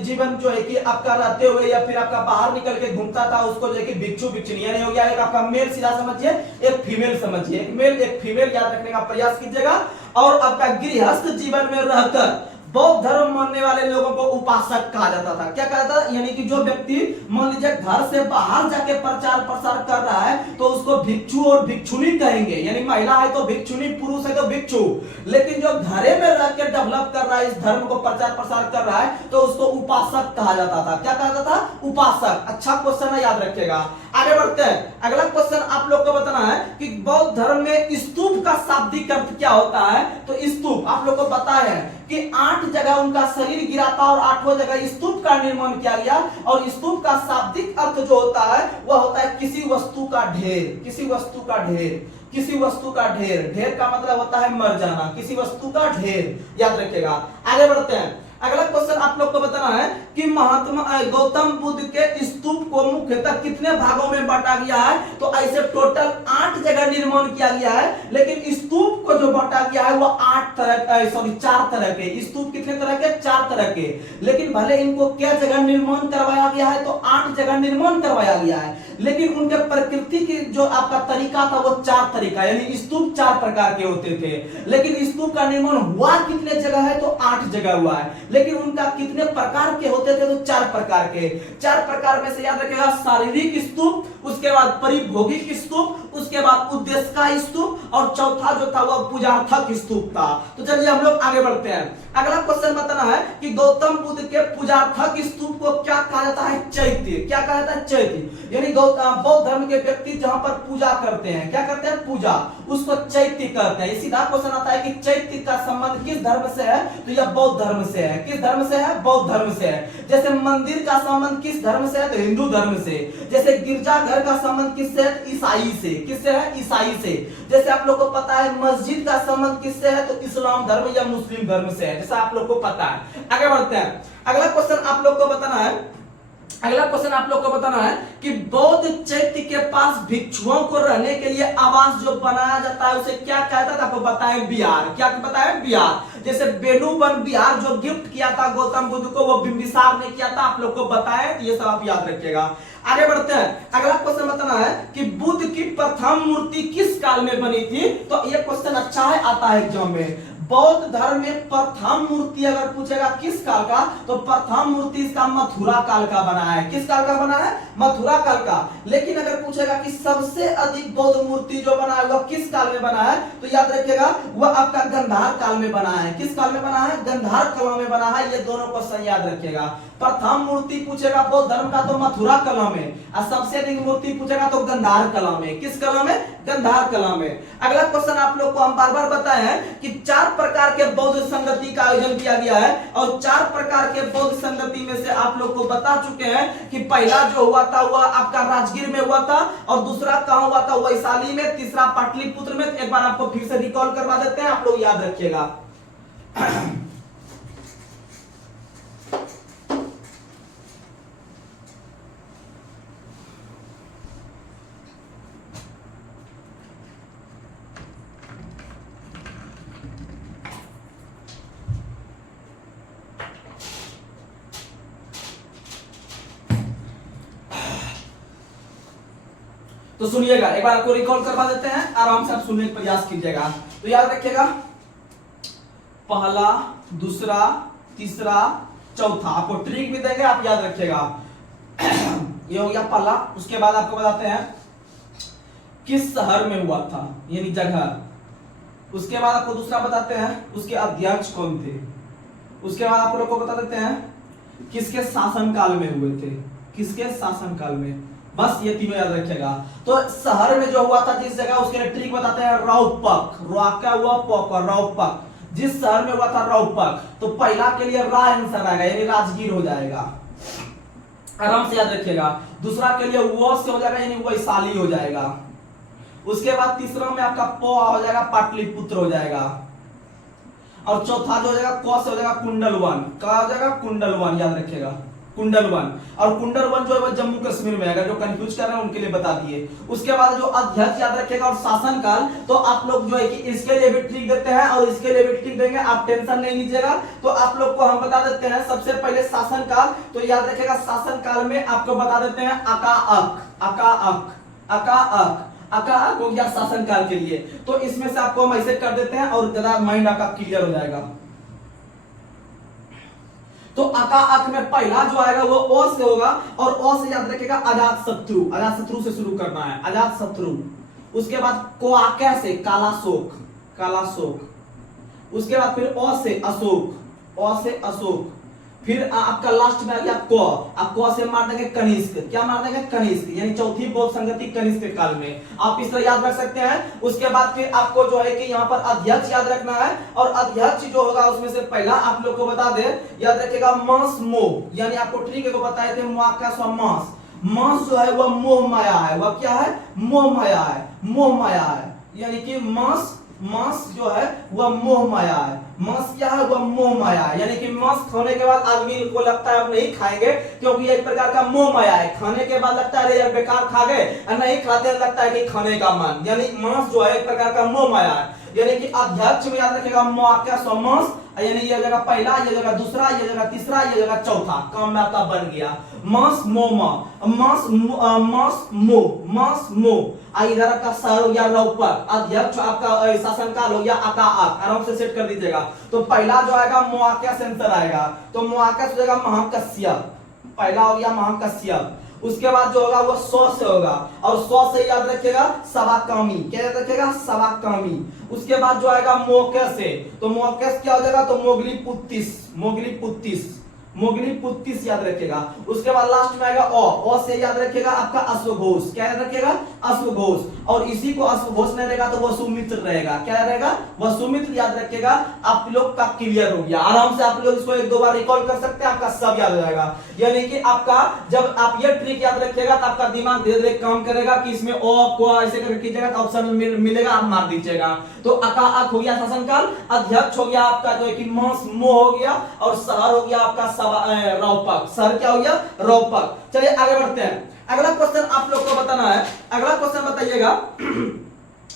जीवन जो है कि आपका रहते हुए या फिर आपका बाहर निकल के घूमता था, उसको जो है कि भिक्षु भिक्षुनी यानी हो गया। एक आपका मेल सीधा समझिए, एक फीमेल समझिए। एक मेल एक फीमेल याद रखने का प्रयास कीजिएगा। और आपका गृहस्थ जीवन में रहकर बौद्ध धर्म मानने वाले लोगों को उपासक कहा जाता था। क्या कहा जाता, यानी कि जो व्यक्ति मान लीजिए घर से बाहर जाके प्रचार प्रसार कर रहा है तो उसको भिक्षु और भिक्षुनी कहेंगे। यानी महिला है तो भिक्षुनी, पुरुष है तो भिक्षु। लेकिन जो घरे में रह के डेवलप कर रहा है, इस धर्म को प्रचार प्रसार कर रहा है, तो उसको उपासक कहा जाता था। क्या कहा जाता था, उपासक। अच्छा क्वेश्चन है, याद रखिएगा। आगे बढ़ते हैं। अगला क्वेश्चन आप लोग को बताना है कि बौद्ध धर्म में स्तूप का शाब्दिक अर्थ क्या होता है। तो स्तूप आप लोग को पता है कि 8 जगह उनका शरीर गिरा था और 8वां जगह स्तूप का निर्माण किया गया। और स्तूप का शाब्दिक अर्थ जो होता है वह होता है किसी वस्तु का ढेर। किसी वस्तु का ढेर, किसी वस्तु का ढेर। ढेर का मतलब होता है मर जाना। किसी वस्तु का ढेर, याद रखिएगा। आगे बढ़ते हैं। अगला क्वेश्चन आप लोग को बताना है कि महात्मा गौतम बुद्ध के स्तूप को मुख्यतः कितने भागों में बांटा गया है। तो ऐसे टोटल 8 जगह निर्माण किया गया है, लेकिन स्तूप को जो बांटा गया है वो 4 तरह के स्तूप। कितने तरह के, 4 तरह के। लेकिन भले इनको क्या जगह निर्माण करवाया गया है, तो 8 जगह निर्माण करवाया गया है, लेकिन उनके प्रकृति की जो आपका तरीका था वो 4 तरीका, यानी स्तूप 4 प्रकार के होते थे। लेकिन स्तूप का निर्माण हुआ कितने जगह है, तो 8 जगह हुआ है। लेकिन उनका कितने प्रकार के होते थे, तो 4 प्रकार के। 4 प्रकार में से याद रखिएगा शारीरिक स्तूप, उसके बाद परिभोगिक स्तूप, उसके बाद उद्देश्य का स्तूप, और चौथा जो था वह पूजार्थक स्तूप था। तो चलिए हम लोग आगे बढ़ते हैं। अगला क्वेश्चन बताना है कि गौतम बुद्ध के पूजार्थक स्तूप को क्या कहा जाता है, चैत्य। क्या कहा जाता है, चैत्य। यानी बौद्ध धर्म के व्यक्ति जहां पर पूजा करते हैं, क्या करते हैं, पूजा, उसको चैत्य कहते हैं। सीधा क्वेश्चन आता है कि चैत्य का संबंध किस धर्म से है, तो यह बौद्ध धर्म से है। किस धर्म से है, बौद्ध धर्म से है। जैसे मंदिर का संबंध किस धर्म से है, तो हिंदू धर्म से। जैसे गिरजाघर का संबंध किससे है, ईसाई से। किससे है, ईसाई से। जैसे आप लोग को पता है मस्जिद का संबंध किससे है, तो इस्लाम धर्म या मुस्लिम धर्म से है, जैसा आप लोग को पता है। आगे बढ़ते हैं। अगला क्वेश्चन आप लोग को बताना है। अगला क्वेश्चन आप लोग को बताना है कि बौद्ध चैत्य के पास भिक्षुओं को रहने के लिए आवास जो बनाया जाता है उसे क्या कहता था, आपको बताएं, बिहार। क्या बताएं, बिहार। जैसे बेनुवन बिहार जो गिफ्ट किया था गौतम बुद्ध को, वो बिंबिसार ने किया था, आप लोग को बताएं। ये सब आप याद रखिएगा। आगे बढ़ते हैं। अगला क्वेश्चन बताना है कि बुद्ध की प्रथम मूर्ति किस काल में बनी थी। तो ये क्वेश्चन अच्छा है, आता है एग्जाम में। बौद्ध धर्म में प्रथम मूर्ति अगर पूछेगा किस काल का, तो प्रथम मूर्ति इसका मथुरा काल का बना है। किस काल का बना है? मथुरा काल का। लेकिन अगर पूछेगा कि सबसे अधिक बौद्ध मूर्ति जो बना है वह किस काल में बना है, तो याद रखिएगा वह आपका गंधार काल में बना है। किस काल में बना है? गंधार काल में बना है। ये दोनों क्वेश्चन याद रखिएगा। प्रथम मूर्ति पूछेगा बौद्ध धर्म का तो मथुरा कला में, और सबसे अधिक मूर्ति पूछेगा तो गंधार कला में। किस कला में? गंधार कला में। अगला क्वेश्चन आप लोग को हम बार बार बताए हैं कि 4 प्रकार के बौद्ध संगति का आयोजन किया गया है, और 4 प्रकार के बौद्ध संगति में से आप लोग को बता चुके हैं कि पहला जो हुआ था वह आपका राजगीर में हुआ था, और दूसरा कहां हुआ था? वैशाली में, तीसरा पाटलिपुत्र में। एक बार आपको फिर से रिकॉल करवा देते हैं, आप लोग याद रखिएगा। तो सुनिएगा, एक बार आपको रिकॉल करवा देते हैं, आराम से आप सुनने का प्रयास कीजिएगा। तो याद रखिएगा, पहला, दूसरा, तीसरा, चौथा, आपको ट्रिक भी देंगे, आप याद रखिएगा। ये हो गया पहला। उसके बाद आपको बताते हैं किस शहर में हुआ था, यानी जगह। उसके बाद आपको दूसरा बताते हैं उसके अध्यक्ष कौन थे। उसके बाद आप लोग को बता देते हैं किसके शासनकाल में हुए थे, किसके शासनकाल में। बस ये तीनों याद रखिएगा। तो शहर में जो हुआ था जिस जगह, उसके लिए ट्रिक बताते हैं रौपक। क्या हुआ? पक, रौपक। जिस शहर में हुआ था रौपक, तो पहला के लिए रा आंसर आएगा, यानी राजगीर हो जाएगा। आराम से याद रखिएगा। दूसरा के लिए वो से हो जाएगा, यानी वैशाली हो जाएगा। उसके बाद तीसरा में आपका प हो जाएगा, पाटलिपुत्र हो जाएगा। और चौथा जो हो जाएगा क से हो जाएगा कुंडलवन। क्या हो जाएगा? कुंडलवन, याद रखिएगा, कुंडलवन। और कुंडलवन जो है वह जम्मू कश्मीर में है, जो कंफ्यूज कर रहे हैं उनके लिए बता दिए। उसके बाद जो अध्यक्ष याद रखिएगा और शासनकाल, तो आप लोग जो है कि इसके लिए भी ट्रिक देते हैं और इसके लिए भी ट्रिक देंगे, आप टेंशन नहीं लीजिएगा। तो आप लोग को हम बता देते हैं सबसे पहले शासनकाल। तो याद रखिएगा शासनकाल में आपको बता देते हैं अकाअक। अकाअक, अकाअक, अकाअक हो गया शासनकाल के लिए। तो इसमें से आपको हम ऐसे कर देते हैं और ज्यादा माइंड आपका क्लियर हो जाएगा। तो अकाअक में पहला जो आएगा वो ओ से होगा, और ओ से याद रखिएगा अजात शत्रु। अजात शत्रु से शुरू करना है, अजात शत्रु। उसके बाद कोआके से कालाशोक, कालाशोक। उसके बाद फिर ओ से अशोक, ओ से अशोक। फिर आपका लास्ट में आ गया क। आप क से मार देंगे कनिष्क। क्या मार देंगे? कनिष्क, यानी चौथी बौद्ध संगति कनिष्क काल में। आप इस तरह याद रख सकते हैं। उसके बाद फिर आपको जो है कि यहाँ पर अध्यक्ष याद रखना है, और अध्यक्ष जो होगा उसमें से पहला आप लोग को बता दे, याद रखिएगा मांस मोह, यानी आपको ट्रिक को बताए थे मांस। मांस जो है वह मोह माया है। वह क्या है? मोह माया है, मोह माया है। यानी कि मांस जो है वह मोह माया है। मांस क्या है? वह मोह माया है। यानी कि मांस खाने के बाद आदमी को लगता है अब नहीं खाएंगे, क्योंकि ये एक प्रकार का मोह माया है। खाने के बाद लगता है अरे यार बेकार खा गए, और नहीं खाते लगता है कि खाने का मन। यानी मांस जो है एक प्रकार का मोह माया है। यानी कि अध्यक्ष में याद रखिएगा मांस, यानी ये जगह पहला, ये जगह दूसरा, ये जगह तीसरा, ये जगह चौथा। काम में आपका बन गया मांस मोमा, मांस मोह। इधर आपका शहर हो गया रौपक, अध्यक्ष आपका शासनकाल हो गया अकाअक। आराम से सेट कर दीजिएगा। तो पहला जो आएगा मोआक्या से आंसर आएगा, तो मोआक्या से हो जाएगा महाकश्यप। पहला हो गया महाकश्यप। उसके बाद जो होगा वो 100 से होगा, और 100 से याद रखिएगा सवाकामी। क्या याद रखिएगा? सवाकामी। उसके बाद जो आएगा मोके से, तो मोके क्या हो जाएगा? तो मोगली पुत्तिस याद रखिएगा। उसके बाद लास्ट में आएगा ओ से याद रखिएगा आपका अश्वघोष। क्या याद रखिएगा? अश्वघोष। और इसी को अश्वघोष नहीं रहेगा तो वह सुमित्र रहेगा। क्या रहेगा? वह सुमित्र याद रखिएगा। आप लोग का क्लियर हो गया। आराम से आप लोग इसको 1-2 बार रिकॉल कर सकते हैं, आपका सब याद हो जाएगा। यानी कि आपका जब आप ये ट्रिक याद रखिएगा तो आपका दिमाग धीरे धीरे काम करेगा कि इसमें ओ को ऐसे करके कीजिएगा तो ऑप्शन मिलेगा, आप मार दीजिएगा। तो अकाअक हो गया शासनकाल, अध्यक्ष हो गया आपका जो है कि मांस मोह हो गया, और शहर हो गया आपका रौपक। शहर क्या हो गया? रौपक। चलिए आगे बढ़ते हैं। अगला क्वेश्चन आप लोग को बताना है। अगला क्वेश्चन बताइएगा।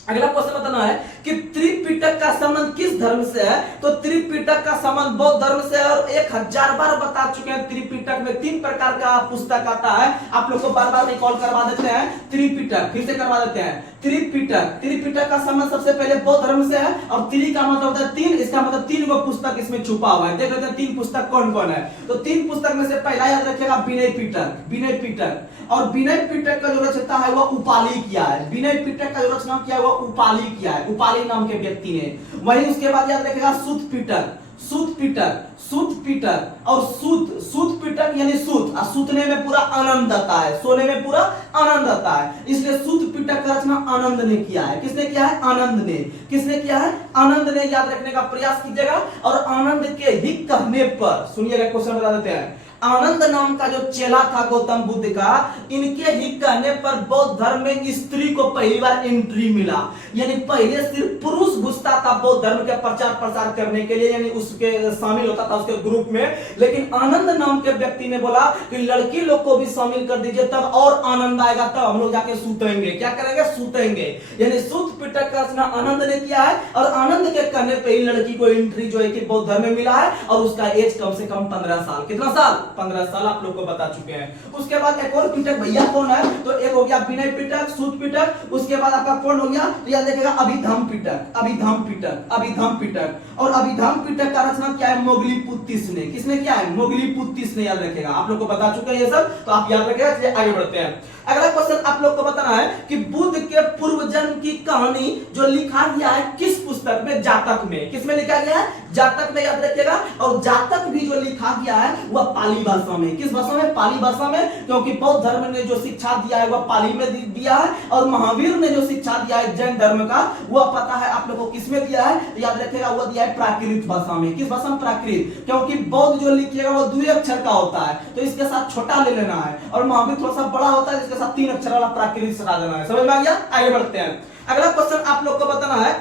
अगला क्वेश्चन बताना है कि त्रिपिटक का संबंध किस धर्म से है। तो त्रिपिटक का संबंध बौद्ध धर्म से है, और 1000 बार बता चुके हैं। त्रिपिटक में 3 प्रकार का पुस्तक आता है, आप लोग को बार बार रिकॉल करवा देते हैं। त्रिपिटक फिर से करवा देते हैं। त्रिपिटक, त्रिपिटक का संबंध सबसे पहले बौद्ध धर्म से है और त्रि का मतलब होता है तीन, इसका मतलब तीन गो पुस्तक इसमें छुपा हुआ है। देख लेते हैं तीन पुस्तक कौन कौन है। तो तीन पुस्तक में से पहला याद रखिएगा विनय पिटक, विनय पिटक। और विनय पिटक का जो रचयिता है वह उपाली किया है। विनय पिटक का जो रचना किया है वह उपाली किया है, उपाली नाम के व्यक्ति ने। वहीं उसके बाद याद रखिएगा सूत पिटक, सूत पिटक, सूत पिटक और सूत, सूत पिटक यानी सूत, सूतने में पूरा आनंद आता है, सोने में पूरा आनंद आता है, इसलिए सूत पिटक का रचना आनंद ने किया है। किसने किया है? आनंद ने। किसने किया है? आनंद ने। याद रखने का प्रयास कीजिएगा। और आनंद के ही कहने पर सुनिएगा, क्वेश्चन बता देते हैं। आनंद नाम का जो चेला था गौतम बुद्ध का, इनके ही कहने पर बौद्ध धर्म में स्त्री को पहली बार एंट्री मिला। यानी पहले सिर्फ पुरुष घुसता था बौद्ध धर्म के प्रचार प्रसार करने के लिए, यानी उसके शामिल होता था उसके ग्रुप में। लेकिन आनंद नाम के व्यक्ति ने बोला कि लड़की लोग को भी शामिल कर दीजिए, तब और आनंद आएगा, तब हम लोग जाके सूतेंगे। क्या करेंगे? सूतेंगे। यानी सूत पिटक का रचना आनंद ने किया है और आनंद के कहने पर ही लड़की को एंट्री जो है कि बौद्ध धर्म में मिला है और उसका एज कम से कम 15 साल। कितना साल? 15 साल आप लोग को बता चुके हैं। उसके बाद एक और पिटक भैया कौन है? तो एक हो गया विनय पिटक, सूत पिटक। उसके बाद आपका कौन हो गया? तो याद रखिएगा अभिधम पिटक, अभिधम पिटक, अभिधम पिटक। और अभिधम पिटक का रचना क्या है? मोगलीपुत्तिस ने। किसने किया है? मोगलीपुत्तिस ने। याद रखिएगा, आप लोग को बता चुके हैं ये सब, तो आप याद रखिएगा। चलिए आगे बढ़ते हैं। अगला क्वेश्चन आप लोग को बताना है कि बुद्ध के पूर्व जन्म की कहानी जो लिखा गया है किस पुस्तक में? जातक में। किसमें लिखा गया है? जातक में। याद रखिएगा। और जातक भी जो लिखा गया है वह पाली भाषा में। किस भाषा में? पाली भाषा में, क्योंकि बौद्ध धर्म ने जो शिक्षा दिया है वह पाली में दिया है और महावीर ने जो शिक्षा दिया है जैन धर्म का, वह पता है आप लोग को किसमें दिया है? याद रखिएगा, वह दिया है प्राकृत भाषा में। किस भाषा में? प्राकृत। क्योंकि बौद्ध जो लिखिएगा वह 2 अक्षर का होता है, तो इसके साथ छोटा ले लेना है, और महावीर थोड़ा सा बड़ा होता है, इसके साथ 3 अक्षर वाला प्राकृत सटा देना है। समझ में आ गया? आगे बढ़ते हैं। अगला क्वेश्चन आप लोग को बताना है,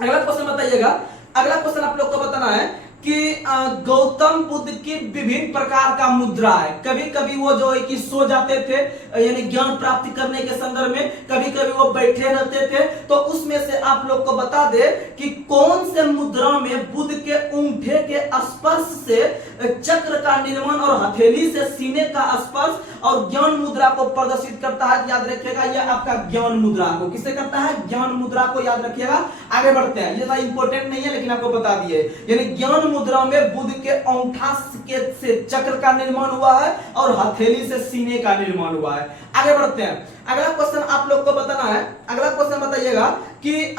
अगला क्वेश्चन बताइएगा। अगला क्वेश्चन आप लोग को बताना है कि गौतम बुद्ध की विभिन्न प्रकार का मुद्रा है। कभी कभी वो जो है कि सो जाते थे, यानी ज्ञान प्राप्ति करने के संदर्भ में, कभी कभी वो बैठे रहते थे। तो उसमें से आप लोग को बता दे कि कौन से मुद्रा में बुद्ध के अंगूठे के स्पर्श से चक्र का निर्माण और हथेली से सीने का स्पर्श और ज्ञान मुद्रा को प्रदर्शित करता है। याद रखिएगा, यह आपका ज्ञान मुद्रा को किससे करता है? ज्ञान मुद्रा को। याद रखिएगा। आगे बढ़ते हैं। ये इंपॉर्टेंट नहीं है लेकिन आपको बता दिए। यानी ज्ञान मुद्रा में बुद्ध के अंगूठा से चक्र का निर्माण हुआ है और हथेली से सीने का निर्माण हुआ है। आगे बढ़ते हैं। अगला क्वेश्चन आप लोग को बताना है। अगला क्वेश्चन बताइएगा कि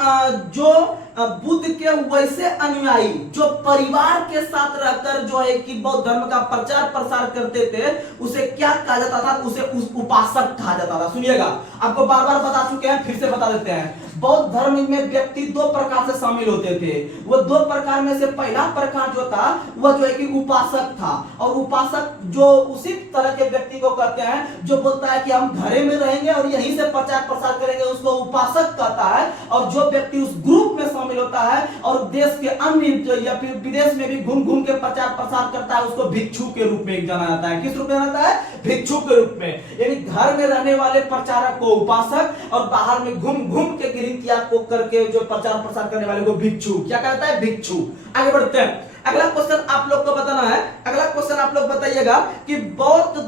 जो बुद्ध के वैसे अनुयायी जो परिवार के साथ रहकर जो है कि बौद्ध धर्म का प्रचार प्रसार करते थे, उसे क्या कहा जाता था? उसे उपासक कहा जाता था। सुनिएगा, आपको बार बार बता चुके हैं, फिर से बता देते हैं। बौद्ध धर्म में व्यक्ति 2 प्रकार से शामिल होते थे। वो 2 प्रकार में से पहला प्रकार जो था वह जो है कि उपासक था। और उपासक जो उसी तरह के व्यक्ति को कहते हैं जो बोलता है कि हम घरे में रहेंगे और यहीं से प्रचार प्रसार करेंगे, उसको उपासक कहता है। और जो व्यक्ति उस ग्रुप में शामिल होता है और देश के अन्य या फिर विदेश में भी घूम घूम के प्रचार प्रसार करता है, उसको भिक्षु के रूप में जाना जाता है। किस रूप में जाना जाता है? भिक्षु के रूप में। यानी घर में रहने वाले प्रचारक को उपासक और बाहर में घूम घूम के त्याग को करके जो प्रचार प्रसार करने वाले को भिक्षु। क्या कहता है? भिक्षु। आगे बढ़ते हैं। अगला क्वेश्चन आप लोग को बताना है। अगला क्वेश्चन आप लोग बताइएगा कि बौद्ध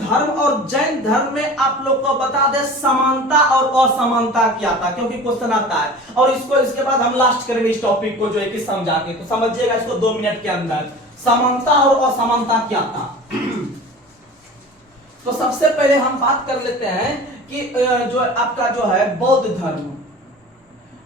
धर्म और जैन धर्म में आप लोग को बता दे समानता और असमानता क्या था, क्योंकि क्वेश्चन आता है। और इसके बाद हम लास्ट करेंगे इस टॉपिक को जो है कि समझा के, तो समझिएगा इसको 2 मिनट के अंदर। समानता और असमानता क्या था? तो सबसे पहले हम बात कर लेते हैं कि जो आपका जो है बौद्ध धर्म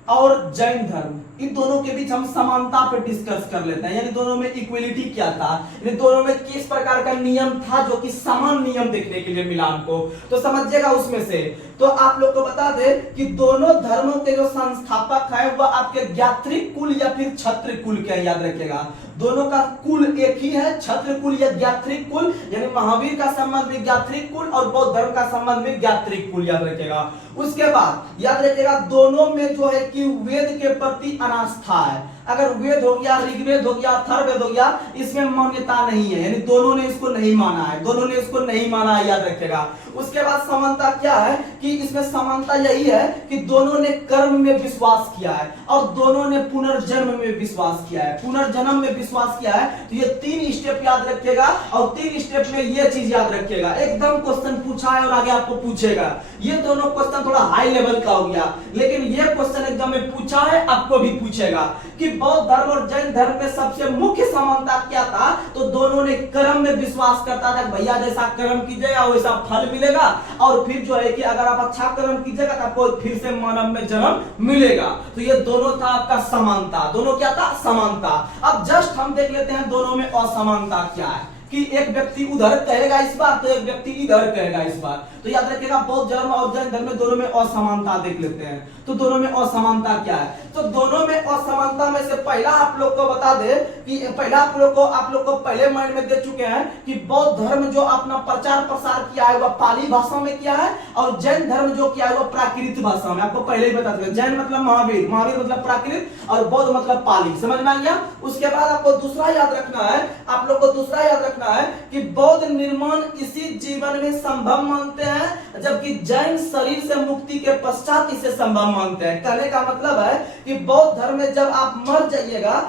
और जैन धर्म, इन दोनों के बीच हम समानता पे डिस्कस कर लेते हैं। यानी दोनों में इक्वलिटी क्या था, यानी दोनों में किस प्रकार का नियम था जो कि समान नियम देखने के लिए मिला हमको, तो समझिएगा उसमें से। तो आप लोग को बता दे कि दोनों धर्मों के जो संस्थापक है वह आपके ज्ञात्रिक कुल या फिर क्षत्रिय कुल के। याद रखिएगा, दोनों का कुल एक ही है, क्षत्रिय कुल या ज्ञात्रिक कुल। यानी महावीर का संबंध भी ज्ञात्रिक कुल और बौद्ध धर्म का संबंध भी ज्ञात्रिक कुल। याद रखिएगा। उसके बाद याद रखिएगा, दोनों में जो है कि वेद के प्रति अनास्था है। अगर वेद हो गया, ऋग्वेद हो गया, अथर्ववेद हो गया, इसमें मान्यता नहीं है, यानी दोनों ने इसको नहीं माना है, दोनों ने इसको नहीं माना है। याद रखिएगा। उसके बाद समानता क्या है कि इसमें समानता यही है कि दोनों ने कर्म में विश्वास किया है और दोनों ने पुनर्जन्म में विश्वास किया है। पुनर्जन्म में विश्वास किया है तो ये 3 स्टेप याद रखिएगा और 3 स्टेप में ये चीज याद रखिएगा। एकदम क्वेश्चन पूछा है और आगे आपको पूछेगा। ये दोनों क्वेश्चन थोड़ा हाई लेवल का हो गया, लेकिन ये क्वेश्चन एग्जाम में पूछा है, आपको भी पूछेगा कि बौद्ध धर्म और जैन धर्म में सबसे मुख्य समानता क्या था। तो दोनों ने कर्म में विश्वास करता था, भैया जैसा कर्म कीजिएगा वैसा फल मिलेगा, और फिर जो है कि अगर आप अच्छा कर्म कीजिएगा तो आपको फिर से मानव में जन्म मिलेगा। तो ये दोनों था आपका समानता। दोनों क्या था? समानता। अब जस्ट हम देख लेते हैं दोनों में असमानता क्या है कि एक व्यक्ति उधर कहेगा इस बार तो एक व्यक्ति इधर कहेगा इस बार। तो याद रखिएगा बौद्ध धर्म और जैन धर्म में दोनों में असमानता देख लेते हैं। तो दोनों में असमानता क्या है? तो दोनों में असमानता में से पहला आप लोग को बता दे कि पहला आप लोग को पहले माइंड में दे चुके हैं कि बौद्ध धर्म जो अपना प्रचार प्रसार किया है वह पाली भाषा में किया है और जैन धर्म जो किया है वह प्राकृत भाषा में। आपको पहले ही बता चुके, जैन मतलब महावीर, महावीर मतलब प्राकृत और बौद्ध मतलब पाली। समझ में आ गया? उसके बाद आपको दूसरा याद रखना है, आप लोग को दूसरा याद रखना है कि बौद्ध निर्माण इसी जीवन में संभव मानते हैं, जबकि जैन शरीर से मुक्ति के पश्चात इसे संभव मानते हैं। कहने का मतलब है कि बौद्ध धर्म में जब आप मर जाइएगा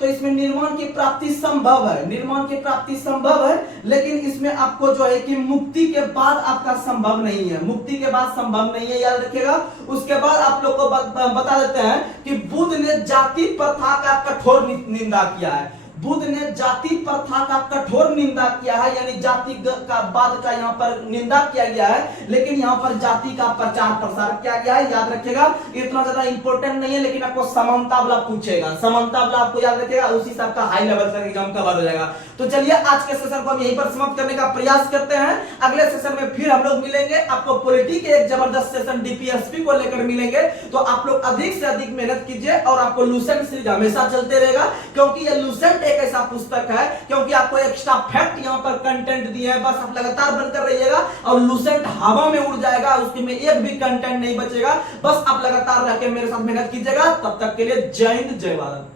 तो इसमें निर्माण की प्राप्ति संभव है, निर्माण की प्राप्ति संभव है, लेकिन इसमें आपको जो है कि मुक्ति के बाद आपका संभव नहीं है, मुक्ति के बाद संभव नहीं है, याद रखिएगा। उसके बाद आप लोग को बता देते हैं कि बुद्ध ने जाति प्रथा का कठोर निंदा किया है। बुद्ध ने जाति प्रथा का कठोर निंदा किया है, यानी जाति का बाद का यहाँ पर निंदा किया गया है, लेकिन यहाँ पर जाति का प्रचार प्रसार किया गया है। याद रखिएगा, इतना ज्यादा इंपॉर्टेंट नहीं है, लेकिन आपको समानता वाला पूछेगा, समानता वाला आपको याद रखिएगा, उसी से आपका हाई लेवल तक एग्जाम कवर हो जाएगा। तो चलिए आज के सेशन को हम यहीं पर समाप्त करने का प्रयास करते हैं। अगले सेशन में फिर हम लोग मिलेंगे, आपको पॉलिटी के एक जबरदस्त सेशन डीपीएसपी को लेकर मिलेंगे। तो आप लोग अधिक से अधिक मेहनत कीजिए और आपको लूसेंट सीरीज हमेशा चलते रहेगा, क्योंकि ये लूसेंट एक ऐसा पुस्तक है, क्योंकि आपको एक्स्ट्रा फैक्ट यहाँ पर कंटेंट दिए हैं, बस आप लगातार बनकर रहिएगा और लूसेंट हवा में उड़ जाएगा, उसके में एक भी कंटेंट नहीं बचेगा। बस आप लगातार रह के मेरे साथ मेहनत कीजिएगा। तब तक के लिए जय हिंद, जय भारत।